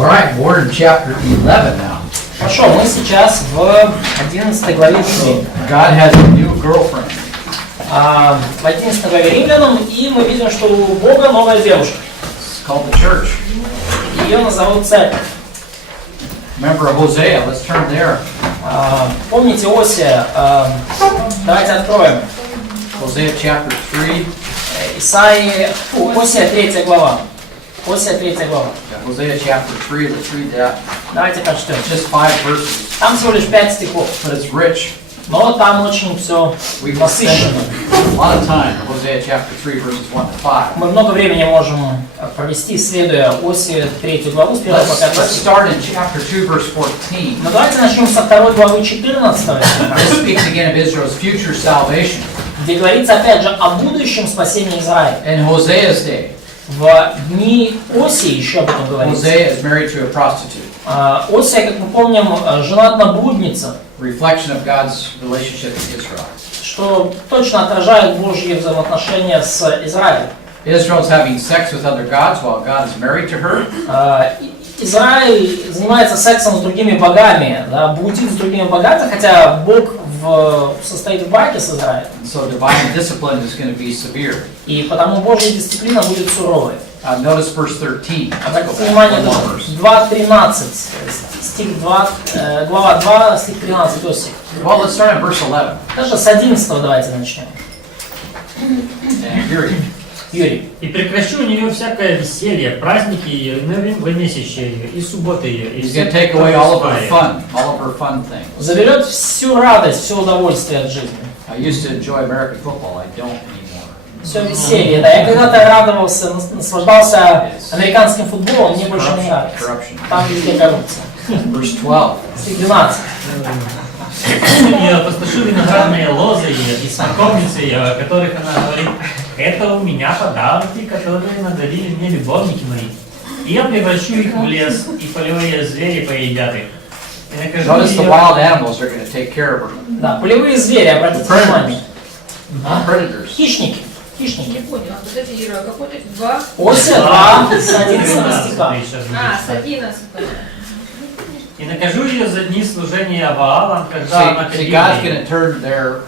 All right, we're in chapter 11 now. Хорошо, мы сейчас в 11 главе Библии. God has a new girlfriend. В 11 главе Римлянам, и мы видим, что у Бога новая девушка. It's called the church. Ее назовут церковь. Remember Hosea, let's turn there. Помните Осия? Давайте откроем. Hosea chapter 3. Осия 3 глава. Осия 3 глава. Yeah, Hosea chapter 3, let's read that. Давайте прочтем. It's just 5 verses, Там всего лишь 5 стихов, but it's rich. но там очень все We can spend насыщенно. a lot of time in Hosea chapter 3, verses 1 to 5. Мы много времени можем провести, исследуя Осию 3 главу с 1 по 5 Let's стих. start in chapter 2, verse 14. Но давайте начнем со 2 главы 14 стиха, This speaks again of Israel's future salvation. где говорится опять же о будущем спасении Израиля. In Hosea's day, В дни Осии еще об этом говорится. Hosea is married to a prostitute. Осия, как мы помним, женат на блуднице, Reflection of God's relationship with Israel. что точно отражает Божьи взаимоотношения с Израилем. Israel's having sex with other gods while God is married to her. Израиль занимается сексом с другими богами, да, блудит с другими богами, хотя Бог состоит в браке с Израилем. So divine discipline is going to be severe. И потому Божья дисциплина будет суровой. Notice verse 13. Обратите внимание, 2.13, стих 2, глава 2, стих 13, Осия. Well, let's start at verse 11. Даже с 11 давайте начнем. And Yuri. Юрий. И прекращу у нее всякое веселье, праздники ее, и новомесячья ее, и субботы ее, и He's все going to take away all of her fun things. Заберет всю радость, все удовольствие от жизни. I used to enjoy American football. I don't anymore. Все веселье, да. Я когда-то радовался, наслаждался американским футболом, мне больше не нравится. Corruption. Там везде коррупция. Verse 12. Стих 12. И опустошил виноградные лозы ее, и смоковницы ее, о которых она говорит: это у меня подарки, которые надарили мне любовники мои. И я превращу их в лес, и полевые звери поедят их. И накажу Notice the ее... wild animals are going to take care of her. Да, полевые звери, обратите внимание. Predators. Хищники. Хищники. Не понял, вот эти, Ира, какой-то 2? Осия 2 с 11 стиха. С 11. И накажу ее за дни служения Ваалам, когда она See, God's going to turn their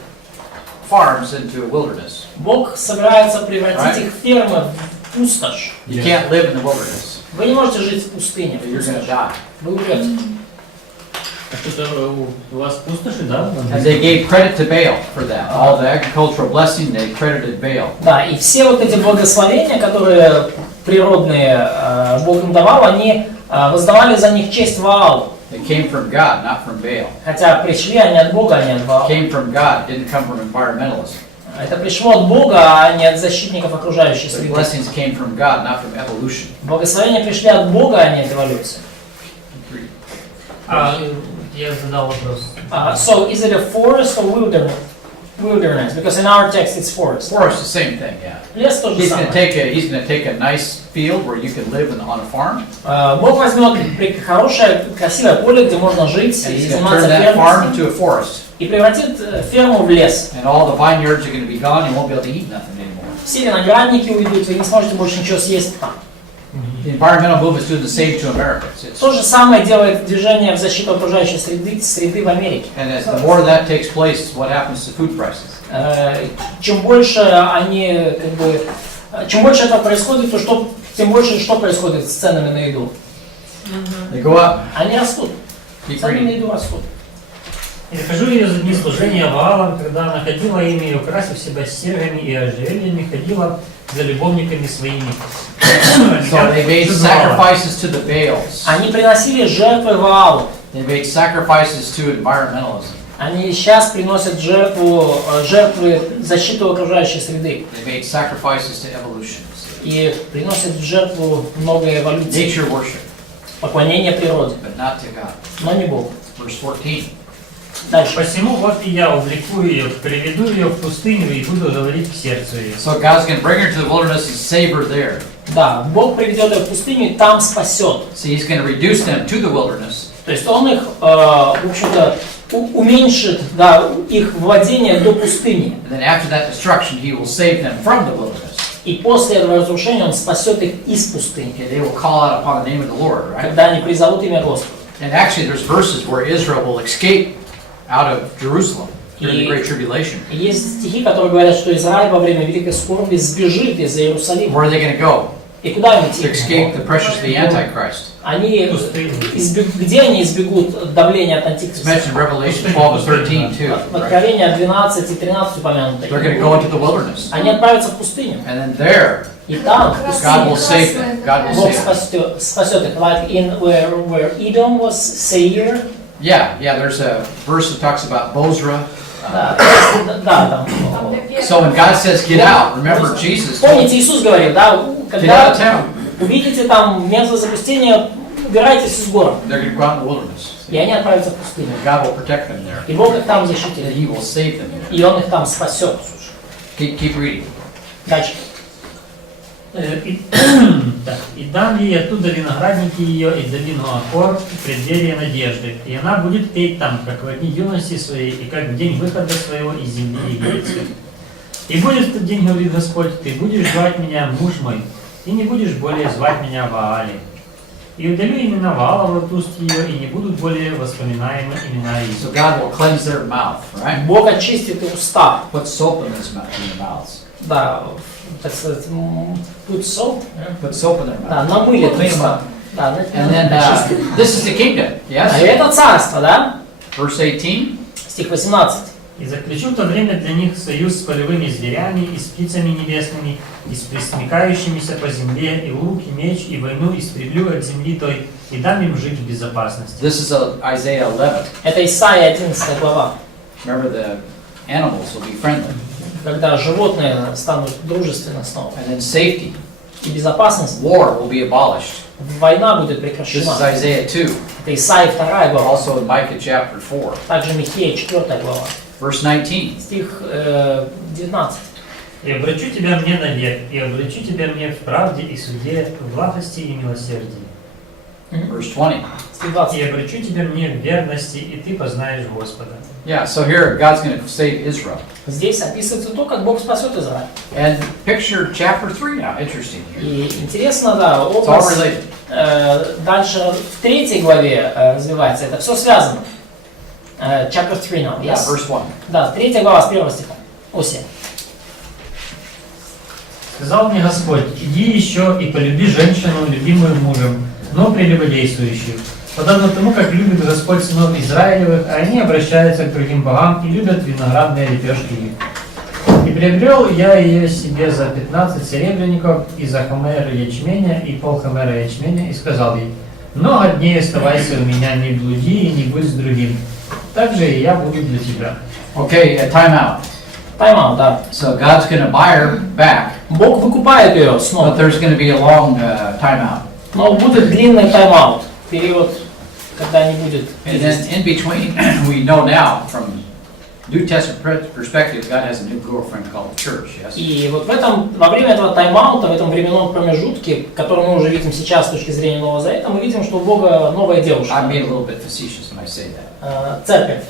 farms into a wilderness. Бог собирается превратить их фермы в пустошь. You can't live in the wilderness. Вы не можете жить в пустыне. You're going to die. Вы умрете. А что-то у вас пустоши, да? And they gave credit to Baal for that. All the agricultural blessing, they credited Baal. Да, и все вот эти благословения, которые природные Бог им давал, они воздавали за них честь Ваалу. They came from God, not from Baal. Хотя пришли они от Бога, а не от Ваала. Came from God, didn't come from environmentalists. Это пришло от Бога, а не от защитников окружающей The среды. blessings came from God, not from evolution. Благословения пришли от Бога, а не от эволюции. Я задал вопрос. So, is it a forest or wilderness? Because in our text it's forest. Forest, the same thing, yeah. Лес тоже He's going самое. to take a nice field where you can live on a farm. Бог возьмет хорошее, красивое поле, где можно жить And и he's going to заниматься turn that farm фермерством, into a forest. и превратит ферму в лес. And all the vineyards are going to be gone. You won't be able to eat nothing anymore. Все виноградники уйдут, вы не сможете больше ничего съесть там. The environmental movement is doing the same to America. То же самое делает движение в защиту окружающей среды в Америке. And as the more that takes place, what happens to food prices? Чем больше они, чем больше этого происходит, тем больше что происходит с ценами на еду. They go up. Они растут. Keep Цены на reading. еду растут. И накажу ее за дни служения Ваалам, когда она ходила ими, и украсив себя серьгами и ожерельями, ходила за любовниками своими. So they made sacrifices to the Baals. Они приносили жертвы Ваалу. They made sacrifices to environmentalism. Они сейчас приносят жертвы защиту окружающей среды. They made sacrifices to evolution. И приносят в жертву много эволюции. Nature worship, Поклонение природе. but not to God. Но не Богу. Verse 14. Дальше. Посему вот и я увлеку ее, приведу ее в пустыню и буду говорить к сердцу ее. So God's going to bring her to the wilderness and save her there. Да, Бог приведет их в пустыню и там спасет. See, He's going to reduce them to the wilderness. То есть Он их, в общем-то, уменьшит, да, их владение до пустыни. And then after that destruction, He will save them from the wilderness. И после этого разрушения Он спасет их из пустыни, Okay, they will call out upon the name of the Lord, right? когда они призовут имя Господа. And actually, there's verses where Israel will escape out of Jerusalem during the Great Tribulation. И есть стихи, которые говорят, что Израиль во время Великой Скорби сбежит из Иерусалима. Where are they going to go? И куда им идти? To escape the pressures of the Antichrist. Они где они избегут давления от It's Антихриста? mentioned in Revelation 12 and 13 too. В Right? Откровении 12 и 13 упомянуто. They're going to go into the wilderness. Они отправятся в пустыню. And then there, И там, в God will пустыне, save them. God will Бог save them. спасет их. Like in where Edom was Seir. Yeah, there's a verse that talks about Bozrah. Да, там. So when God says get out, remember Jesus told Помните, Иисус говорил, да, get out of когда town. увидите там место запустения, убирайтесь из города. They're going to go out in the wilderness. И они отправятся в пустыню. God will protect them there. И Бог их там And защитит. He will save them there. И Он их там спасет. Keep reading. Дальше. И дам ей оттуда виноградники ее и долину Аккор, преддверие надежды. И она будет петь там, как в дни юности своей, и как в день выхода своего из земли египетской. И будет в тот день, говорит Господь, ты будешь звать меня муж мой, и не будешь более звать меня Ваали. И удалю имена Ваала от уст ее, и не будут более воспоминаемы имена So их. God will cleanse their mouth, right? Бог очистит их уста. Put soap in their mouths. Да, так сказать, put soap. Put soap in their Да, mouths. намылит Clean them уста. up. Да, And then очистит. this is the kingdom. А Yes. это царство, да? Verse 18. Стих 18. И заключу в то время для них союз с полевыми зверями, и с птицами небесными, и с пресмыкающимися по земле, и лук, и меч, и войну истреблю от земли той, и дам им жить в безопасности. This is Isaiah 11. Это Исайя 11 глава. Remember, the animals will be friendly. Когда животные станут дружественны снова. And then safety. И безопасность. War will be abolished. Война будет This прекращена. is Isaiah 2. Это Исайя 2 глава. Also in Micah chapter 4. Также Михея 4 глава. Verse 19. Стих 19. И обрачу тебя мне навек, и обрачу тебя мне в правде и суде, в благости и милосердии. Verse 20. Стих 20. И обрачу тебя мне в верности, и ты познаешь Господа. Yeah, so here God's going to save Israel. Здесь описывается то, как Бог спасет Израиль. And picture chapter 3 now. Interesting. И интересно, да, It's all образ related. дальше в 3 главе развивается. Это все связано. Chapter 3 now, Yeah, yes? verse 1. Да, 3 глава с 1 стиха. Оси. Сказал мне Господь, иди еще и полюби женщину, любимую мужем, но прелюбодействующую. Подобно тому, как любит Господь сынов Израилевых, а они обращаются к другим богам и любят виноградные лепешки их. И приобрел я ее себе за 15 серебряников и за хомер ячменя и полхомера ячменя, и сказал ей, много дней оставайся у меня, не блуди и не будь с другим. Так же и я буду для тебя. Okay, time out. Тайм-аут, да. So God's going to buy her back, Бог выкупает ее but снова. there's going to be a long time out. Но будет длинный тайм-аут. Период, когда не будет And then близости. in between, we know now from New Testament perspective, God has a new girlfriend called the church, yes? И вот во время этого тайм-аута, в этом временном промежутке, который мы уже видим сейчас с точки зрения Нового Завета, мы видим, что у Бога новая девушка. I'm being a little bit facetious when I say that. Церковь.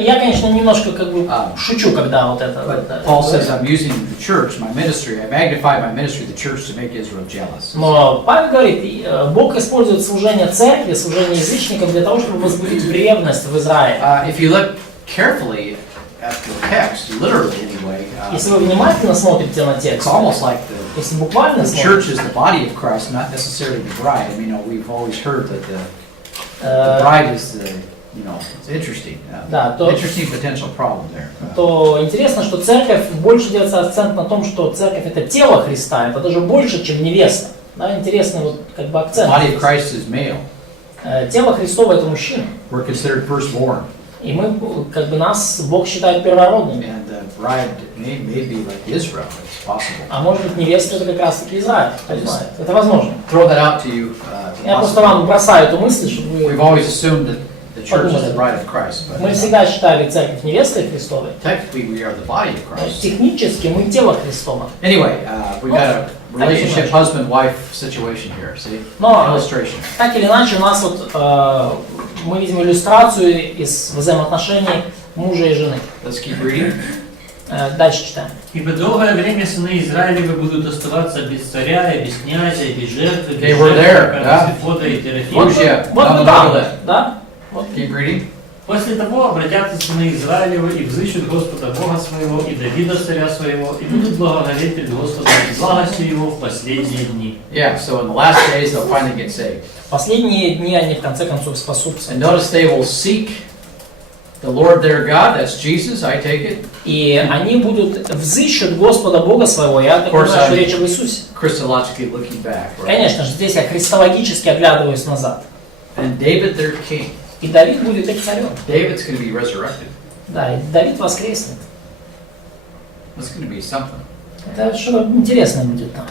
И я, конечно, немножко как бы шучу, когда вот это... But Paul says I'm using the church, my ministry, I magnify my ministry, the church, to make Israel jealous. Но Павел говорит, Бог использует служение церкви, служение язычников для того, чтобы возбудить ревность в Израиле. If you look carefully at the text, literally anyway, Если вы внимательно смотрите на it's текст, almost like если буквально the смотрите, church is the body of Christ, not necessarily the bride. I mean, we've always heard that the bride is the, it's interesting. Да, Interesting potential problem there. то интересно, что церковь, больше делается акцент на том, что церковь это тело Христа, это даже больше, чем невеста. Да, интересный вот как бы The акцент. body of Christ is male. Тело Христово это мужчина. We're considered firstborn. И мы, как бы нас Бог считает первородными. And the bride may be like Israel. It's possible. А может быть невеста это как раз таки Израиль, кто знает. Это возможно. Throw that out to you. Я просто вам бросаю эту мысль, чтобы We've вы... always assumed that the church is the bride of Christ. Мы But всегда считали церковь невестой Христовой. technically we are the body of Но Christ. технически мы тело Христово. Anyway, we've got a relationship husband-wife situation here. See? Но Illustration. так или иначе у нас вот мы видим иллюстрацию из взаимоотношений мужа и жены. Let's keep reading. Дальше читаем. Ибо долгое время сыны Израилевы будут оставаться без царя, и без князя, и без жертвы, без They were there, да? Фода и Терафима. Вот я, Вот нам мы там, надо. да? Вот. Keep reading. После того обратятся сыны Израилевы и взыщут Господа Бога своего и Давида царя своего, и будут благоговеть пред Господом и благостью его в последние дни. Yeah, so in the last days they'll finally get saved. В последние дни они в конце концов спасутся. And notice they will seek the Lord their God, that's Jesus, I take it. И они будут взыщут Господа Бога своего. Я так понимаю, что речь об Иисусе. Christologically looking back, right? Конечно же, здесь я христологически оглядываюсь назад. And David their king. И Давид будет их царем. David's going to be resurrected. Да, и Давид воскреснет. That's going to be something. Это что интересное будет там.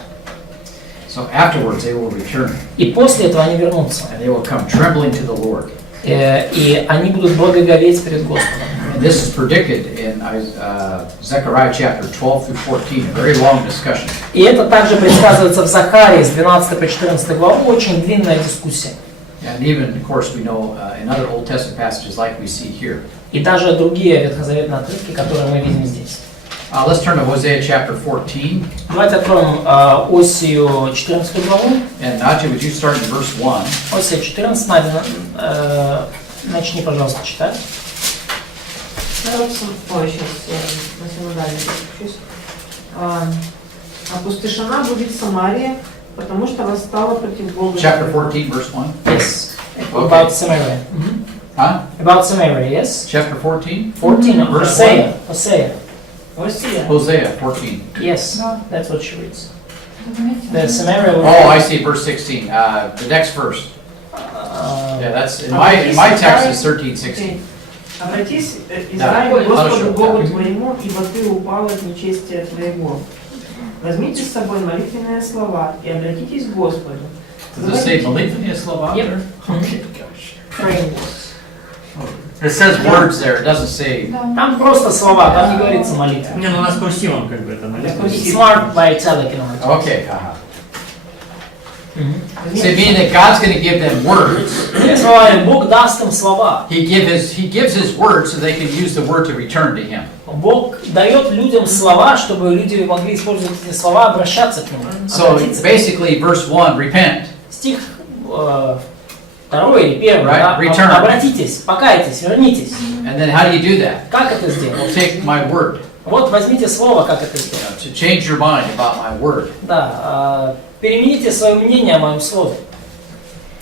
So afterwards they will return. И после этого они вернутся. And they will come trembling to the Lord. И они будут благоговеть перед Господом. And this is predicted in Zechariah chapter 12 through 14, a very long discussion. И это также предсказывается в Захарии с 12 по 14 главу, очень длинная дискуссия. And even, of course, we know in other Old Testament passages like we see here. И даже другие ветхозаветные отрывки, которые мы видим здесь. Let's turn to Hosea chapter 14. Давайте откроем Осию 14 главу. And Nachi, would you start in verse 1? Осия 14, начни, пожалуйста, читать. Опустошена будет Самария, потому что восстала против Бога. Chapter 14, verse 1. Yes. About Samaria. Huh? About Samaria, yes. Chapter 14? 14, Verse Hosea. Hosea 14. Yes, that's what she reads. The Samaria. Oh, I see, verse 16. The next verse. Yeah, that's in my text is 13, 16. Обратись, Израиль, к Господу Богу твоему, ибо ты упал от нечестия твоего. Возьмите с собой молитвенные слова и обратитесь к Господу. Does it say молитвенные слова there? Okay, Praying. It says words there, it doesn't say. Там просто слова, там не говорится молитва. Не, ну у нас курсивом как бы это молитва. It's marked by italic in order. Okay. So it means that God's going to give them words. Другими словами, Бог даст им слова. He gives His word so they can use the word to return to Him. Бог дает людям слова, чтобы люди могли использовать эти слова, обращаться к Нему. So basically, verse 1, repent. Стих 2 или 1, Right, да? return. Обратитесь, покайтесь, вернитесь. And then how do you do that? Как это Well, сделать? take my word. Вот возьмите слово, как это сделать. To change your mind about my word. Да, перемените свое мнение о моем слове.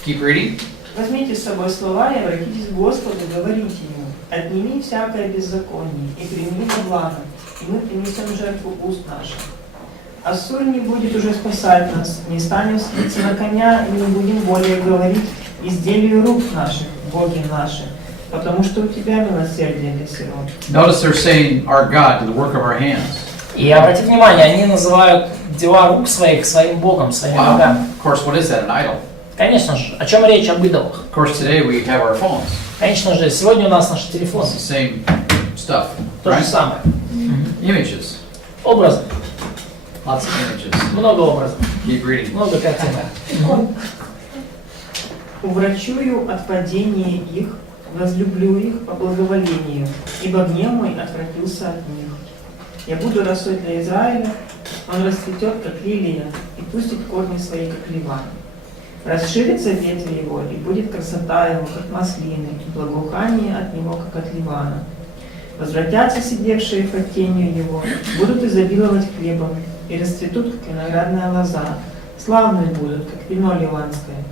Keep reading. Возьмите с собой слова и обратитесь к Господу, говорите Ему. Отними всякое беззаконие и прими на благо, и мы принесем жертву уст наших. Ассур не будет уже спасать нас, не станем садиться на коня и не будем более говорить изделию рук наших, боги наши, потому что у Тебя милосердие для сирот. Notice they're saying our God to the work of our hands. И обратите внимание, они называют дела рук своих своим богом, своими богами. Of course, what is that? An idol. Конечно же, о чем речь об идолах? Of course, today we have our phones. Конечно же, сегодня у нас наши телефоны. It's the same stuff, То же right? самое. Images. Образы. Lots of images. Много образов. Keep reading. Много картин. Уврачую от падения их, возлюблю их по благоволению, ибо гнев мой отвратился от них. Я буду росой для Израиля, он расцветет, как лилия, и пустит корни свои, как ливан. Расширится ветви его, и будет красота его, как маслины, и благоухание от него, как от ливана. Возвратятся сидевшие под тенью его, будут изобиловать хлебом, и расцветут, как виноградная лоза, славные будут, как вино ливанское.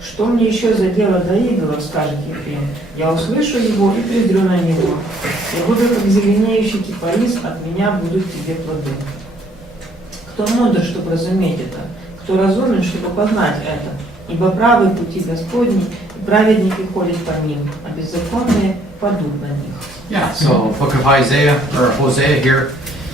Что мне еще за дело до идолов, скажет Ефрем? Я услышу его и презрю на него. Я буду, как зеленеющий кипарис, от меня будут тебе плоды. Кто мудр, чтобы разуметь это? Кто разумен, чтобы познать это? Ибо правы пути Господни, и праведники ходят по ним, а беззаконные падут на них. Yeah, so book of Isaiah, or Hosea here,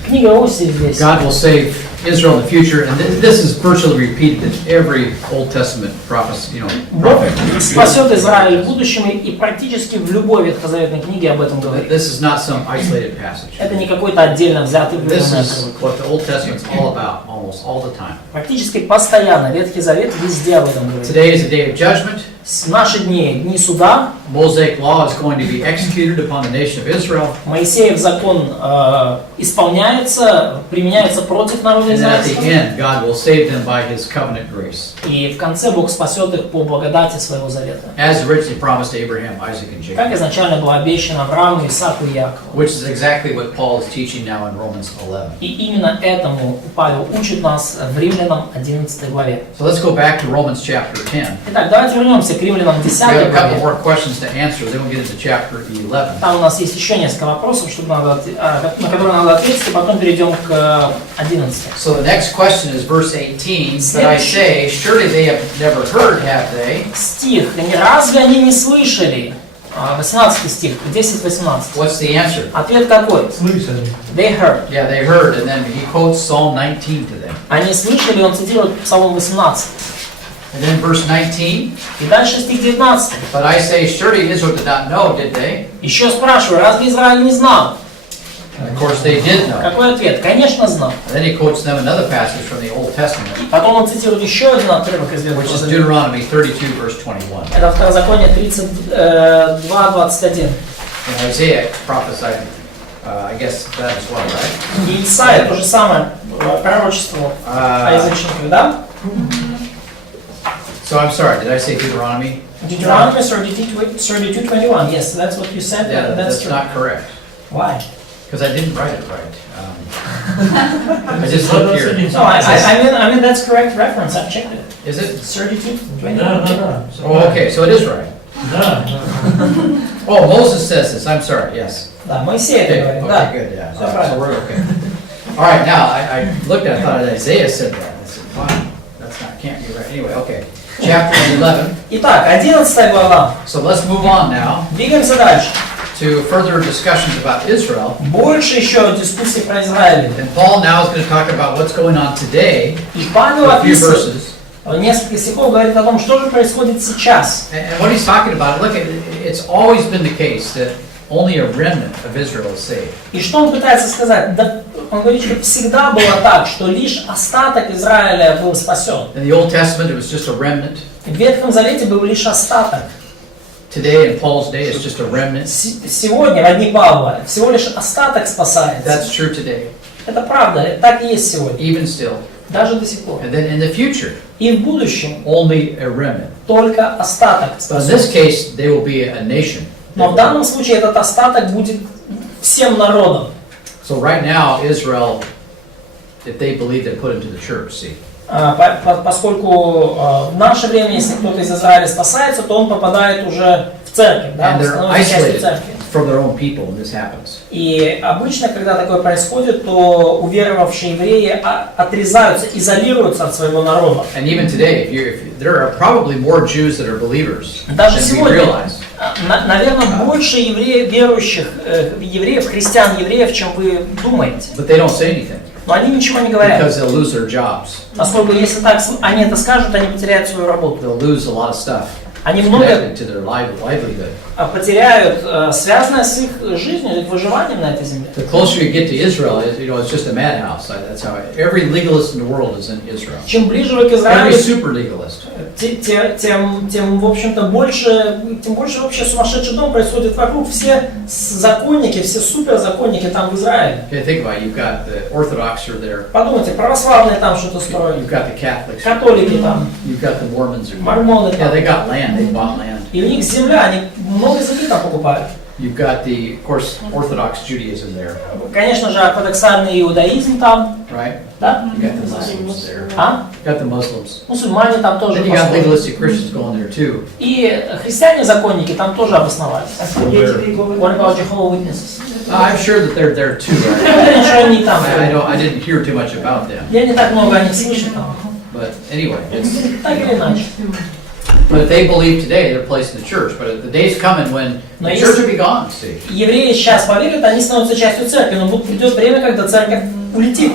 Книга Осии здесь. God will save Israel in the future, and this is virtually repeated in every Old Testament prophecy, Бог prophet. спасет Израиль в будущем, и практически в любой ветхозаветной книге об этом говорится. This is not some isolated passage. Это не какой-то отдельно взятый This выдуманный is отрывок. what the Old Testament's all about, almost all the time. Практически постоянно Ветхий Завет везде об этом говорит. Today is a day of judgment. В наши дни, дни суда, Mosaic law is going to be executed upon the nation of Israel. Моисеев закон исполняется, применяется против народа And at the израильского. end, God will save them by His covenant grace, И в конце Бог спасет их по благодати своего завета. as originally promised to Abraham, Isaac, and Как Jacob. изначально было обещано Аврааму, Исааку и Якову. Which is exactly what Paul is teaching now in Romans 11. И именно этому Павел учит нас в Римлянам 11 главе. So let's go back to Romans chapter 10. Итак, давайте вернемся к Римлянам 10 We have a couple главе. more questions to answer, then we'll get into chapter 11. Там у нас есть еще несколько вопросов, на которые надо ответить, и потом перейдем к 11. So the next question is verse 18. But I say, surely they have never heard, have they? Стих. Разве они не слышали? 18 стих, 10-18. What's the answer? Ответ какой? Слышали. They heard. Yeah, they heard, and then he quotes Psalm 19 to them. Они слышали, он цитирует Псалом 18. And then verse 19. И дальше стих 19. But I say, surely Israel did not know, did they? Еще спрашиваю, разве Израиль не знал? And of course they did know. Какой ответ? Конечно, знал. And then he quotes them another passage from the Old Testament, И потом он цитирует еще один отрывок из Ветхого which is Завета. Deuteronomy 32, verse 21. Это Второзаконие 32-21. And Isaiah prophesied, I guess, that as well, right? И Исаия то же самое пророчествовал о язычниках, да? So I'm sorry, did I say Deuteronomy? Deuteronomy 32-21. Yes, that's what you said. Yeah, That's that's true. not correct, Why? because I didn't write it right. I just looked here. No, I mean that's correct reference. I've checked it. Is it? 32-21. Да. Oh, okay, so it is right. Да. Oh, Moses says this, I'm sorry, yes. Да, Моисей это Okay, говорит, okay, да. good, yeah. Все So правильно. we're okay. All right, now, I looked at it, I thought Isaiah said that. I said, wow, that's not, can't be right. Anyway, okay. Chapter 11. Итак, 11 глава. So let's move on now Двигаемся дальше. to further discussions about Israel. Больше еще дискуссий про Израиль. And Paul now is going to talk about what's going on today, И Павел a few описывает, verses. несколько стихов говорит о том, что же происходит сейчас. And what he's talking about, look, it's always been the case that only a remnant of Israel is saved. И что он пытается сказать? Да, он говорит, что всегда было так, что лишь остаток Израиля был спасен. In the Old Testament, it was just a remnant. В Ветхом Завете был лишь остаток. Today, in Paul's day, it's just a remnant. Сегодня, в дни Павла, всего лишь остаток спасается. That's true today, Это правда, так и есть сегодня. even still. Даже до сих пор. And then in the future, И в будущем only a remnant. только остаток But in this спасется. case, they will be a nation. Но в данном случае этот остаток будет всем народом. So right now, Israel, if they believe, they put into the church, see. Поскольку в наше время, если кто-то из Израиля спасается, то он попадает уже в церковь, да, And он they're становится частью isolated церкви. from their own people when this happens. И обычно, когда такое происходит, то уверовавшие евреи отрезаются, изолируются от своего народа. And even today, if there are probably more Jews that are believers Даже than we сегодня, realize. наверное, больше евреев, верующих, евреев, христиан, евреев, чем вы думаете. But they don't say anything Но они ничего не говорят. because they'll lose their jobs. Поскольку если так они это скажут, они потеряют свою работу. They'll lose a lot of stuff Они многое connected to their livelihood. потеряют, связанное с их жизнью, их выживанием на этой земле. The closer you get to Israel, it's just a madhouse. That's how every legalist in the world is in Israel. Чем ближе вы к Every Израилю, super legalist. тем в общем-то, тем больше вообще сумасшедший дом происходит вокруг. Все законники, все суперзаконники там в Израиле. Okay, think about it. You've got the Orthodox are there. Подумайте, православные там что-то You've строят, got the Catholics. католики там, You've got the Mormons. Are there. мормоны Yeah, там. they got land. They bought land. И у них земля, они много земли там покупают. You've got the, of course, Orthodox Judaism there, Конечно же, ортодоксальный иудаизм там, right? да? You got the Muslims there. А? You got the Muslims. Mусульмане там тоже Then you got построили. legalistic Christians going there too. И христиане-законники там тоже обосновались. Свидетели Иеговы. What about Jehovah's Witnesses? I'm sure that they're there too. Right? Я уверен, что они там. I didn't hear too much about them, Я не так много о них слышу там. but anyway, it's, Так или иначе. but if they believe today, they're placed in the church. But the day's coming when Но the если- church will be gone. See, Евреи сейчас поверят, они становятся частью церкви, но придет время, когда церковь уйдет.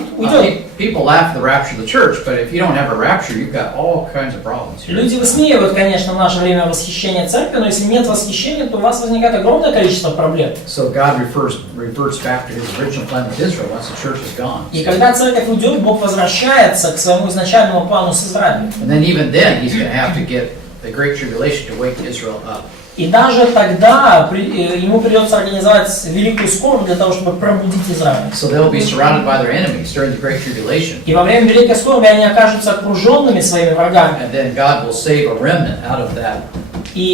people laugh at the rapture of the church, but if you don't have a rapture, you've got all kinds of problems here. Люди высмеивают, конечно, в наше время восхищение церкви, но если нет восхищения, то у вас возникает огромное количество проблем. So God reverts back to His original plan with Israel once the church is gone. И когда церковь уйдет, Бог возвращается к своему изначальному плану с Израилем. And then even then, He's going to have to get the great tribulation to wake Israel up. И даже тогда ему придется организовать великую скорбь для того, чтобы пробудить Израиль. So they'll be surrounded by their enemies during the Great Tribulation. И во время великой скорби они окажутся окруженными своими врагами. And then God will save a remnant out of that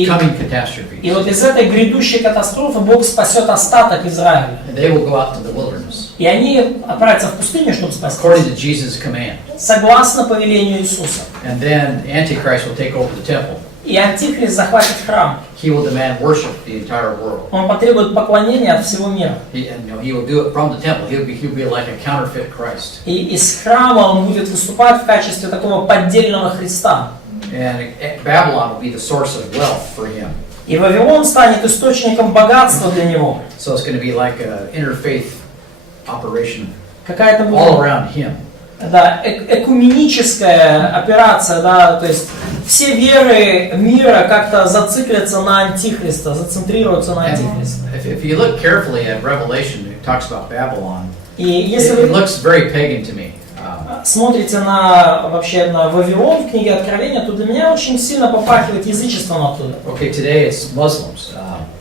coming catastrophe. И вот из этой грядущей катастрофы Бог спасет остаток Израиля. And they will go out to the wilderness. И они отправятся в пустыню, чтобы спастись. According to Jesus' command. Согласно повелению Иисуса. And then Antichrist will take over the temple. И Антихрист захватит храм. He will demand worship the entire world. Он потребует поклонения от всего мира. He will do it from the temple. He'll be like a counterfeit Christ. И из храма он будет выступать в качестве такого поддельного Христа. And Babylon will be the source of wealth for him. И Вавилон станет источником богатства для него. So it's going to be like an interfaith operation Какая-то all around him. Да, экуменическая операция, да, то есть все веры мира как-то зациклятся на Антихриста, зацентрируются на Антихриста. If you look carefully at Revelation, it talks about Babylon. И если It вы looks very pagan to me. смотрите на вообще на Вавилон в книге Откровения, то для меня очень сильно попахивает язычеством оттуда. Okay, today it's Muslims.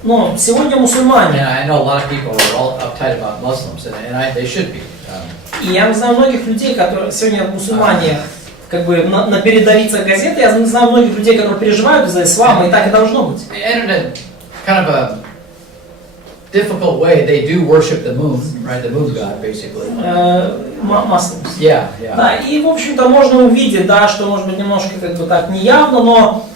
Но сегодня And мусульмане. I know a lot of people are all uptight about Muslims, and they should be. И я знаю многих людей, которые сегодня мусульмане как бы на передовицах газеты, я знаю многих людей, которые переживают за ислам, и так и должно быть. And in a kind of a difficult way, they do worship the moon, right? The moon god, basically. Muslims. Yeah. Да, и в общем-то можно увидеть, да, что может быть немножко как бы так неявно, но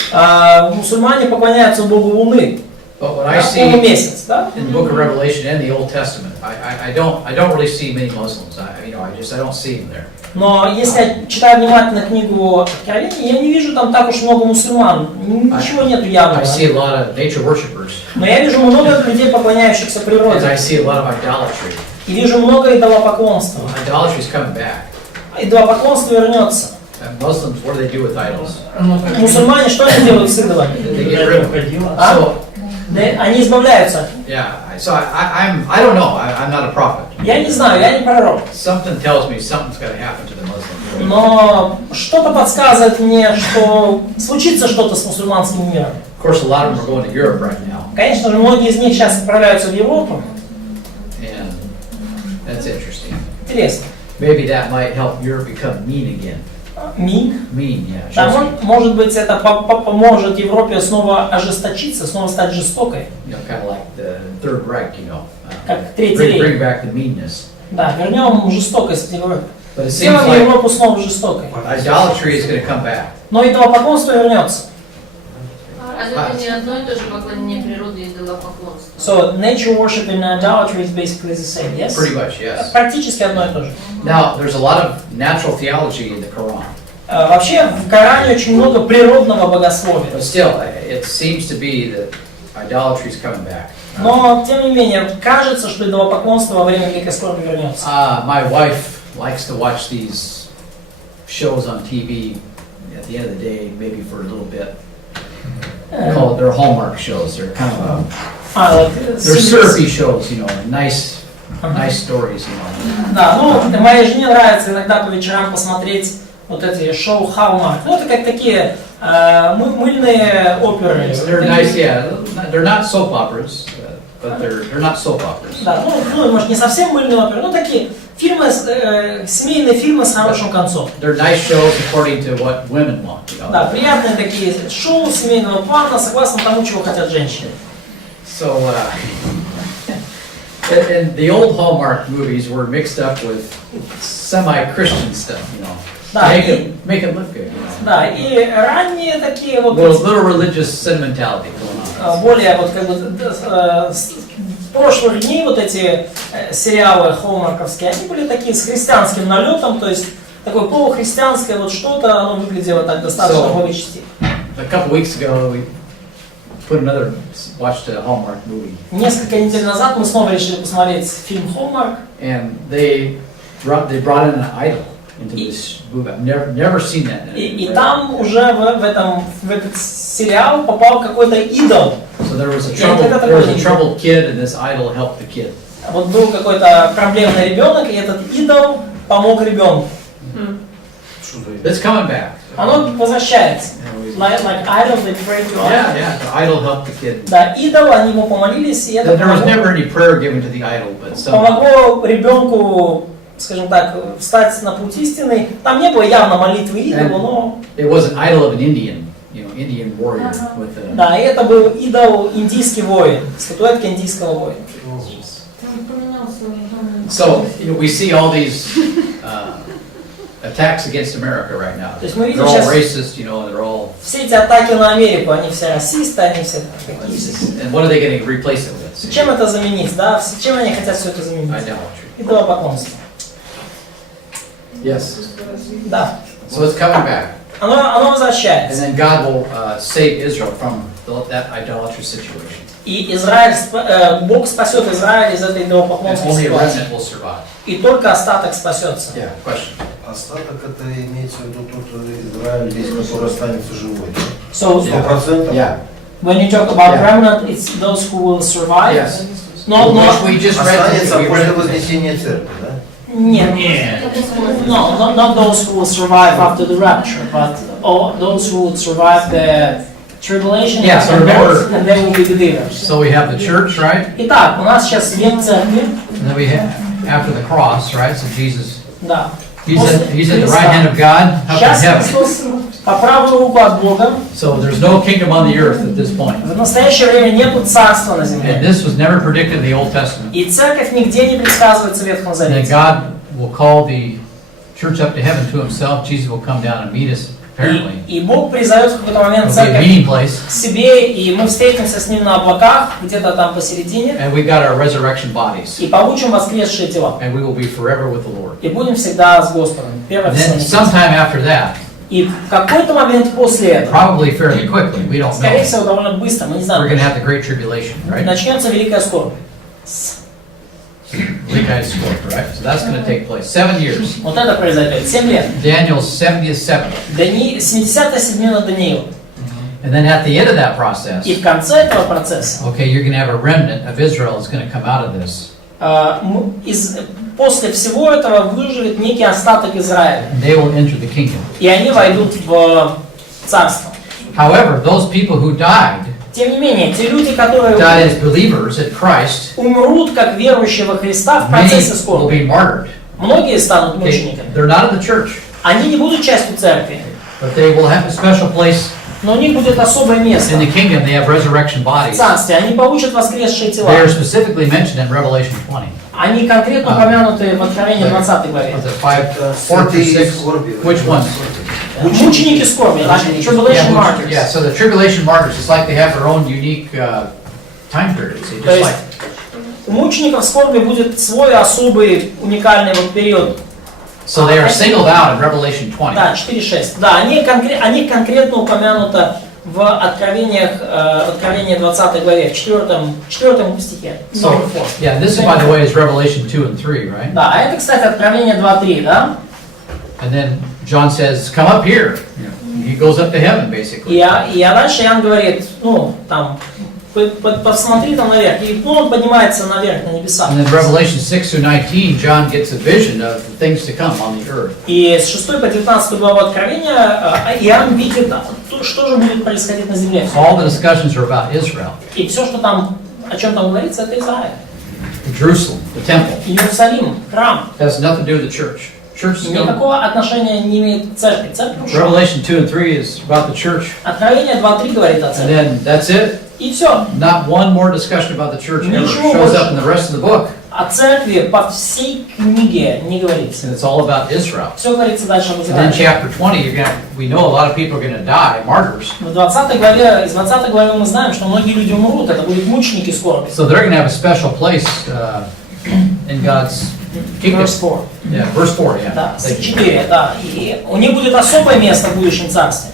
мусульмане поклоняются Богу Луны. But what I see Полумесяц, да? in the Book of Revelation and the Old Testament, I don't really see many Muslims. I don't see them there. Но если я читаю внимательно книгу Откровения, я не вижу там так уж много мусульман. Ничего нету явного. I see a lot of nature worshippers. Но я вижу много людей, поклоняющихся And природе. I see a lot of idolatry. И вижу много идолопоклонства. Idolatry is coming back. Идолопоклонство вернется. And Muslims, what do they do with idols? Мусульмане что они делают с идолами? They get rid of them. So, Они избавляются. yeah. So I don't know. I'm not a prophet. Я не знаю, я не пророк. Something tells me something's going to happen to the Muslims. Но что-то подсказывает мне, что случится что-то с мусульманским миром. Of course, a lot of them are going to Europe right now, Конечно же, многие из них сейчас отправляются в Европу. and that's interesting. Интересно. Maybe that might help Europe become mean again. Миг. Mean, yeah. Да, Shows, может быть, это поможет Европе снова ожесточиться, снова стать жестокой. kind of like the Third Reich, Как Третий bring рейх. back the meanness. Да, вернем жестокость в Европе. But it seems Сделаем like Европу снова жестокой. idolatry is going to come back. Но идолопоклонство вернется. Разве это не одно и то же поклонение природы и идолопоклонства? So, nature worship and idolatry is basically the same, yes? Pretty much, yes. Практически одно и то же. Now, there's a lot of natural theology in the Quran, Вообще, в Коране очень много природного богословия. but still, it seems to be that idolatry is coming back. Но, тем не менее, кажется, что идолопоклонство во время Великой Скорби вернется. My wife likes to watch these shows on TV at the end of the day, maybe for a little bit. They're Hallmark shows. They're kind of they're syrupy shows, nice stories, Да, ну, моей жене нравится иногда по вечерам посмотреть вот эти шоу Hallmark. Ну, это как такие мыльные оперы. They're nice, yeah. They're not soap operas, but they're not soap operas. Да, ну, может, не совсем мыльные оперы, но такие фильмы, семейные фильмы с хорошим концом. They're nice shows according to what women want, Да, приятные такие шоу семейного плана, согласно тому, чего хотят женщины. So, and the old Hallmark movies were mixed up with semi-Christian stuff, Да, make it look good, Да, и ранние такие вот little religious sentimentality going on. более вот как бы с прошлых дней вот эти сериалы хallmark'овские, они были такие с христианским налетом, то есть такое полухристианское вот что-то, оно выглядело так достаточно благочестиво. A couple weeks ago, we watched a Hallmark movie, Несколько недель назад мы снова решили посмотреть фильм Hallmark, and they brought in an idol into this movie. I've never seen that. и там уже в этот сериал попал какой-то идол. So there was a troubled kid, and this idol helped the kid. Вот был какой-то проблемный ребенок, и этот идол помог ребенку. It's coming back. Оно возвращается. Like idols, they pray to us. Yeah, the idol helped the kid. Да, идол, они ему помолились, и это There was never any prayer given to the idol, but some. помогло ребенку, скажем так, встать на путь истины. Там не было явно молитвы идолу, но... It was an idol of an Indian, Indian warrior with a. Да, и это был идол индийский воин, статуэтка индийского воина. So we see all these attacks against America right now. То есть мы видим They're all сейчас racist, they're all. все эти атаки на Америку, они все расисты, они все такие. And what are they going to replace it with? Чем это заменить, да? Чем они хотят все это заменить? Idolatry. Идолопоклонство. Yes. Да. So it's coming back. Оно And возвращается. then God will save Israel from that idolatry situation. И Израиль, Бог спасет Израиль из этой And идолопоклонской only a ситуации. remnant will survive. И только остаток спасется. Yeah, question. Остаток это имеется в виду тот Израиль, весь, который останется живой. So, 100%? Yeah. when you talk about Yeah. remnant, it's those who will survive. Yes. Но, We just read Останется we после read- вознесения церкви, да? нет. Нет. No, not those who will survive after the rapture, but all those who would survive the tribulation Yeah, so and remember- death, and they will be believers. So we have the church, right? Итак, у нас сейчас век церкви. And then we have after the cross, right? So Jesus, Да. he's at the right hand of God, up in Сейчас heaven. Христос по правую руку от Бога. So there's no kingdom on the earth at this point. В настоящее время нету царства на And земле. this was never predicted in the Old Testament. И церковь нигде не предсказывается в Ветхом And then Завете. God will call the church up to heaven to himself. Jesus will come down and meet us, apparently. И Бог призовет в какой-то момент It'll be a церковь meeting place. к себе, и мы встретимся с Ним на облаках, где-то там посередине, And we got our resurrection bodies. и получим воскресшие тела. And we will be forever with the Lord. И будем всегда с Господом. Первое And then Фессалоникийцам. sometime after that, И в какой-то момент после этого, probably fairly quickly, we don't скорее know, всего, довольно быстро, мы не we're знаем, going to have the Great Tribulation, right? начнется великая скорбь. Great Guy's Score, correct? So that's going to take place. 7 years. Вот это произойдет. 7 лет. Daniel's 77. 70-седьмина Даниила. And then at the end of that process, И в конце этого процесса, okay, you're going to have a remnant of Israel is going to come out of this. после всего этого выживет некий остаток Израиля. And they will enter the kingdom. И они войдут в царство. However, those people who died Тем не менее, те люди, которые as believers in Christ, умрут как верующие во Христа в many процессе will скорби, be martyred. многие станут Okay, мучениками. they're not in the church, Они не будут частью церкви, but they will have a special place но у них будет особое место in the kingdom. They have resurrection в bodies. царстве. Они получат воскресшие тела. They are specifically mentioned in Revelation 20. Они конкретно упомянуты в Откровении 20 главе. Was it 5, 4 through 6? Which ones? Мученики скорби, like tribulation martyrs. Yeah, so the tribulation martyrs, it's like they have their own unique time periods. They То just есть like, у мучеников скорби будет свой особый уникальный вот период. so they are singled out in Revelation 20. Да, 4-6. Да, они конкретно упомянуты в Откровении 20 главе, в 4 стихе. So, Number 4. yeah, this, by the way, is Revelation 2 and 3, right? Да, а это, кстати, Откровение 2-3, да? And then John says, come up here. He goes up to heaven, basically. И дальше Иоанн говорит, ну, там, посмотри там наверх. И он поднимается наверх, на небеса. And then Revelation 6 through 19, John gets a vision of the things to come on the earth. И с 6 по 19 главу Откровения Иоанн видит, что же будет происходить на земле. All the discussions are about Israel, И все, что там, о чем там говорится, это Израиль. Jerusalem, the temple. Иерусалим, храм. Has nothing to do with the church. Church is gone. Никакого отношения не имеет церковь. Церковь ушла. Revelation 2 and 3 is about the church. Откровение 2-3 говорит о And церкви. then that's it. И все. Not one more discussion about the church ever Ничего shows больше. up in the rest of the book. О церкви по всей книге не говорится. And it's all about Israel. Все говорится дальше об And then Израиле. chapter 20, we know a lot of people are going to die, martyrs. В 20 главе, из 20 главы мы знаем, что многие люди умрут, это будут мученики скорби. So they're going to have a special place in God's kingdom. Verse 4. Yeah, verse 4, yeah. Да, Thank you. 4, да. И у них будет особое место в будущем царстве.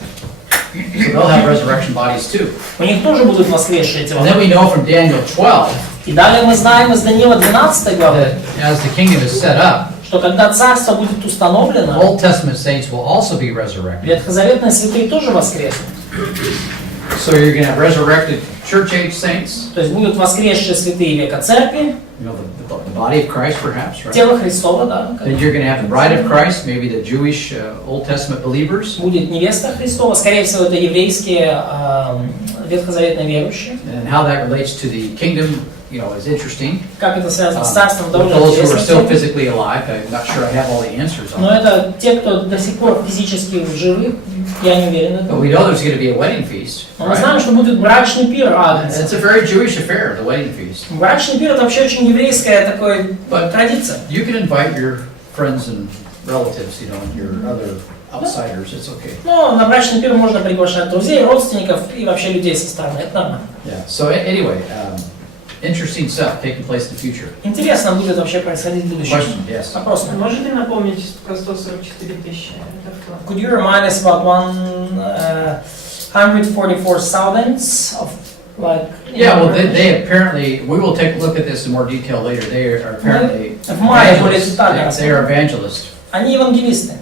So they'll have resurrection bodies too. У них тоже будут воскресшие And тела. then we know from Daniel 12 И далее мы знаем из Даниила 12 главы, that as the kingdom is set up, что когда царство будет установлено, Old Testament saints will also be resurrected. ветхозаветные святые тоже воскреснут. So you're going to have resurrected church age saints, То есть будут воскресшие святые века церкви, you know, the body of Christ perhaps, right? тело Христово, да. Then you're going to have the bride of Christ, maybe the Jewish Old Testament believers. Будет невеста Христова, скорее всего, это еврейские ветхозаветные верующие. And how that relates to the kingdom, you know, is interesting. Как это связано с царством, With довольно those who are still интересно. physically alive, I'm not sure I have all the answers on Но that. это те, кто до сих пор физически живы, я не уверен в But этом. we know there's going to be a wedding feast, Но мы right? знаем, что будет брачный пир And Агнца. it's a very Jewish affair, the wedding feast. Брачный пир это вообще очень еврейская такая традиция. You can invite your friends and relatives, you know, and your other outsiders, it's okay. Но на брачный пир можно приглашать друзей, родственников и вообще людей со стороны. Это нормально. Yeah, so anyway, interesting stuff taking place in the future. Интересно будет вообще происходить в будущем. Question, yes. Вопрос. Можете напомнить про 144 тысячи? Это кто? Could you remind us about 144,000 of like? Yeah, well, they apparently, we will take a look at this in more detail later. They are apparently В мае более evangelists. детально. They are evangelists. Они евангелисты.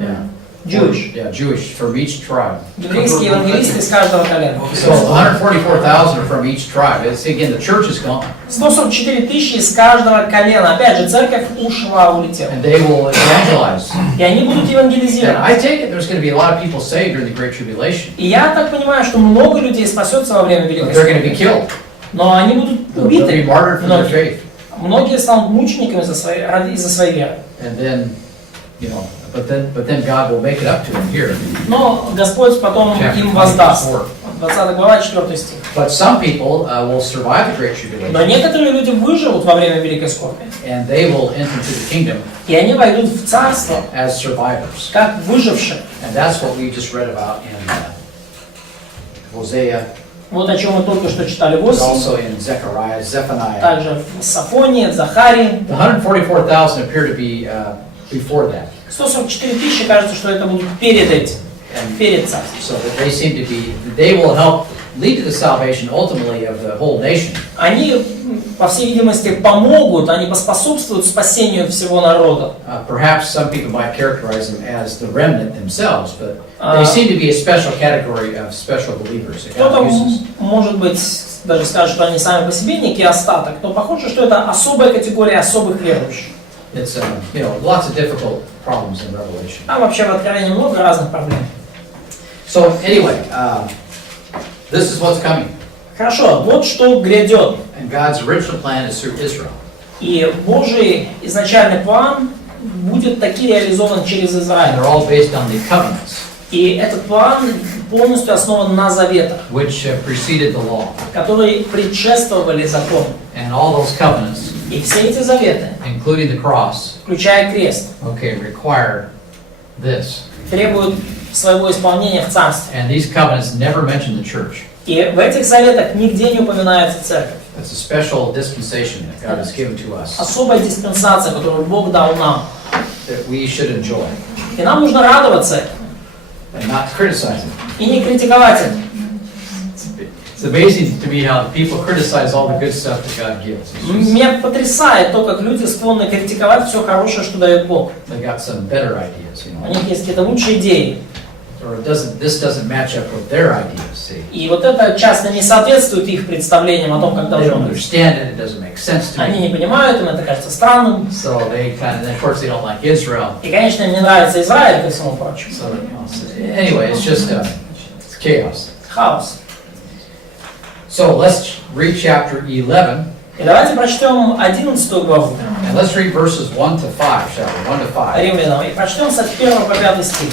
Yeah. Jewish. Yeah, Jewish from each tribe. Еврейские евангелисты из каждого колена. So 144,000 are from each tribe. It's, again, the church is gone. 144 тысячи из каждого колена. Опять же, церковь ушла, улетела. And they will evangelize. И они будут And евангелизировать. I take it there's going to be a lot of people saved during the Great Tribulation. И я так понимаю, что много людей спасется во время Великой But they're going to be Скорби. killed. Но они будут They'll be убиты. martyred for their faith. Многие станут мучениками из-за своей веры. And then, you know, but then God will make it up to them here. Но Господь потом Chapter им воздаст. 24. 20 глава, 4 стих. But some people will survive the Great Но Tribulation. некоторые люди выживут во время Великой Скорби. And they will enter into the kingdom И они войдут в царство, as survivors. как выжившие. And that's what we just read about in Hosea, Вот о чем мы только что читали в but 8. also in Zechariah, Zephaniah. Также в Сафонии, в Захарии. The 144,000 appear to be before that. 144 тысячи, кажется, что это будет перед этим, перед царством. So that they seem to be, they will help lead to the salvation ultimately of the whole nation. Они, по всей видимости, помогут, они поспособствуют спасению всего народа. Perhaps some people might characterize them as the remnant themselves, but they seem to be a special category of special believers that Кто-то, God uses. может быть, даже скажет, что они сами по себе некий остаток, но похоже, что это особая категория особых верующих. It's you know, lots of difficult problems in Revelation. Там вообще в Откровении много разных проблем. So anyway, this is what's coming, Хорошо, вот что грядет. and God's original plan is through Israel. И Божий изначальный план будет таки реализован через And Израиль. they're all based on the covenants И этот план полностью основан на заветах, which preceded the law. которые предшествовали закону. And all those covenants, И все эти заветы, including the cross, включая крест, require this. требуют своего исполнения в царстве. And these covenants never mention the church. И в этих заветах нигде не упоминается церковь. It's a special dispensation that God has given to us Особая диспенсация, которую Бог дал нам. that we should enjoy И нам нужно радоваться этому and not criticize it. и не критиковать это. It's amazing to me how people criticize all the good stuff that God gives. It's just- Меня потрясает то, как люди склонны критиковать все хорошее, что дает Бог. they got some better ideas, you У know, них есть какие-то лучшие идеи. or this doesn't match up with their ideas. See, И вот это часто не соответствует их представлениям о том, как they должно don't быть. understand it. It doesn't make sense to Они me. не понимают, им это кажется странным. So they kind of, of course, they don't like Israel. И, конечно, им не нравится Израиль, ко всему прочему. So you know, anyway, it's just it's chaos. Хаос. So let's read chapter 11, И давайте прочтем 11 главу and let's read verses 1 to 5, shall we? 1 to 5. Римлянам. И прочтем с 1 по 5 стих.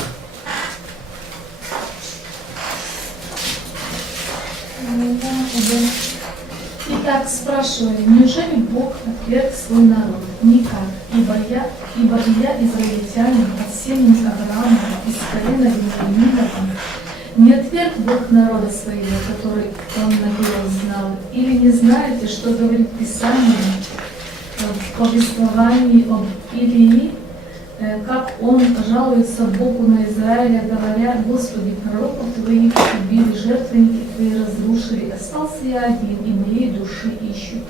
Итак, спрашивали, неужели Бог отверг свой народ? Никак, ибо я израильтянин от семени Авраама, из колена Вениаминова. Не отверг Бог народа своего, который он наперед знал? Или не знаете, что говорит Писание в повествовании об Илии, как он жалуется Богу на Израиля, говоря: Господи, пророков Твоих убили, жертвенники Твои разрушили, остался я один, и моей души ищут.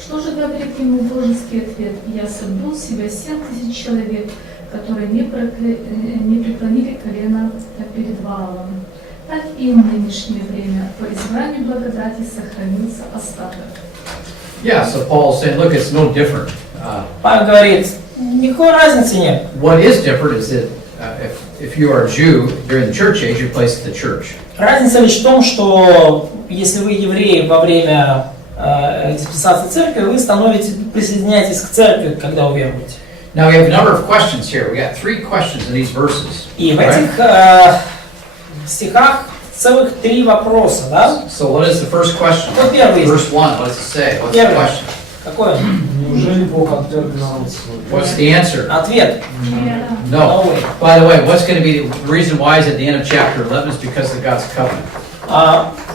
Что же говорит ему божеский ответ? Я собрал себя 7000 человек, которые не преклонили колено перед Ваалом. так и в нынешнее время по избранию благодати сохранился остаток. Yeah, so Paul's saying, look, it's no different. Павел говорит, никакой разницы нет. What is different is that if you are a Jew during the church age, you're placed at the church. Разница лишь в том, что если вы евреи во время диспенсации церкви, вы присоединяетесь к церкви, когда уверуете. Now we have a number of questions here. We got 3 questions in these verses. И в этих стихах целых 3 вопроса, да? So what is the first question? Вот первый из них. Verse 1, what does it say? What's the Первый. question? Какой он? Неужели Бог отверг народ свой? What's the answer? Ответ. No. By the way, what's going to be the reason why is at the end of chapter 11 is because of God's covenant.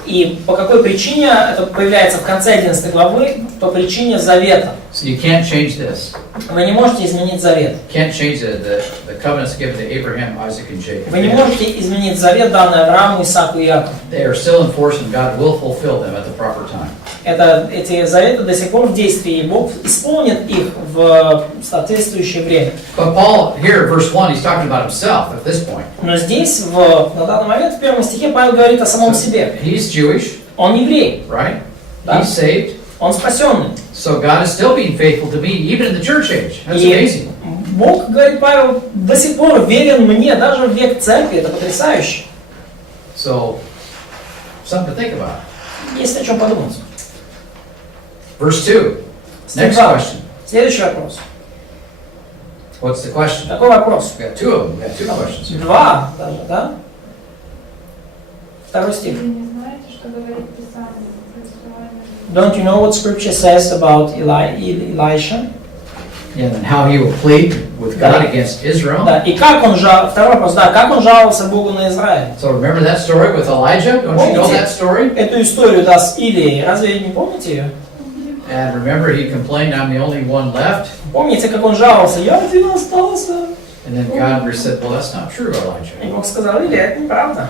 И по какой причине это появляется в конце 11 главы? По причине завета. So you can't change this. Вы не можете изменить завет. Can't change the covenants given to Abraham, Isaac, and Jacob. Вы не можете изменить завет, данный Аврааму, Исааку и Якову. They are still in force and God will fulfill them at the proper time. Эти заветы до сих пор в действии, и Бог исполнит их в соответствующее время. But Paul, here, verse 1, he's talking about himself at this point. Но здесь, на данный момент, в первом стихе, Павел говорит о самом себе. He's Jewish, Он еврей, right? Да. He's saved. он спасенный. So God is still being faithful to me, even in the church age. That's И amazing. Бог, говорит Павел, до сих пор верен мне, даже в век церкви. Это потрясающе. So, something to think about. Есть о чем подумать. Verse 2. Next question. Следующий вопрос. What's the question? Какой вопрос? We got 2 of them. We got 2 questions here. 2 даже, да? Второй стих. Вы не знаете, что говорит Писание? Don't you know what Scripture says about Elisha? Yeah, and how he will plead with God against Israel. Да, и как он второй вопрос, да, как он жаловался Богу на Израиль? So remember that story with Elijah? Don't you know that story? Эту историю, да, с Илией, разве не помните ее? And remember he complained, I'm the only one left. Помните, как он жаловался? Я один остался. And then God said, well, that's not true, Elijah. И Бог сказал, Илия, это неправда.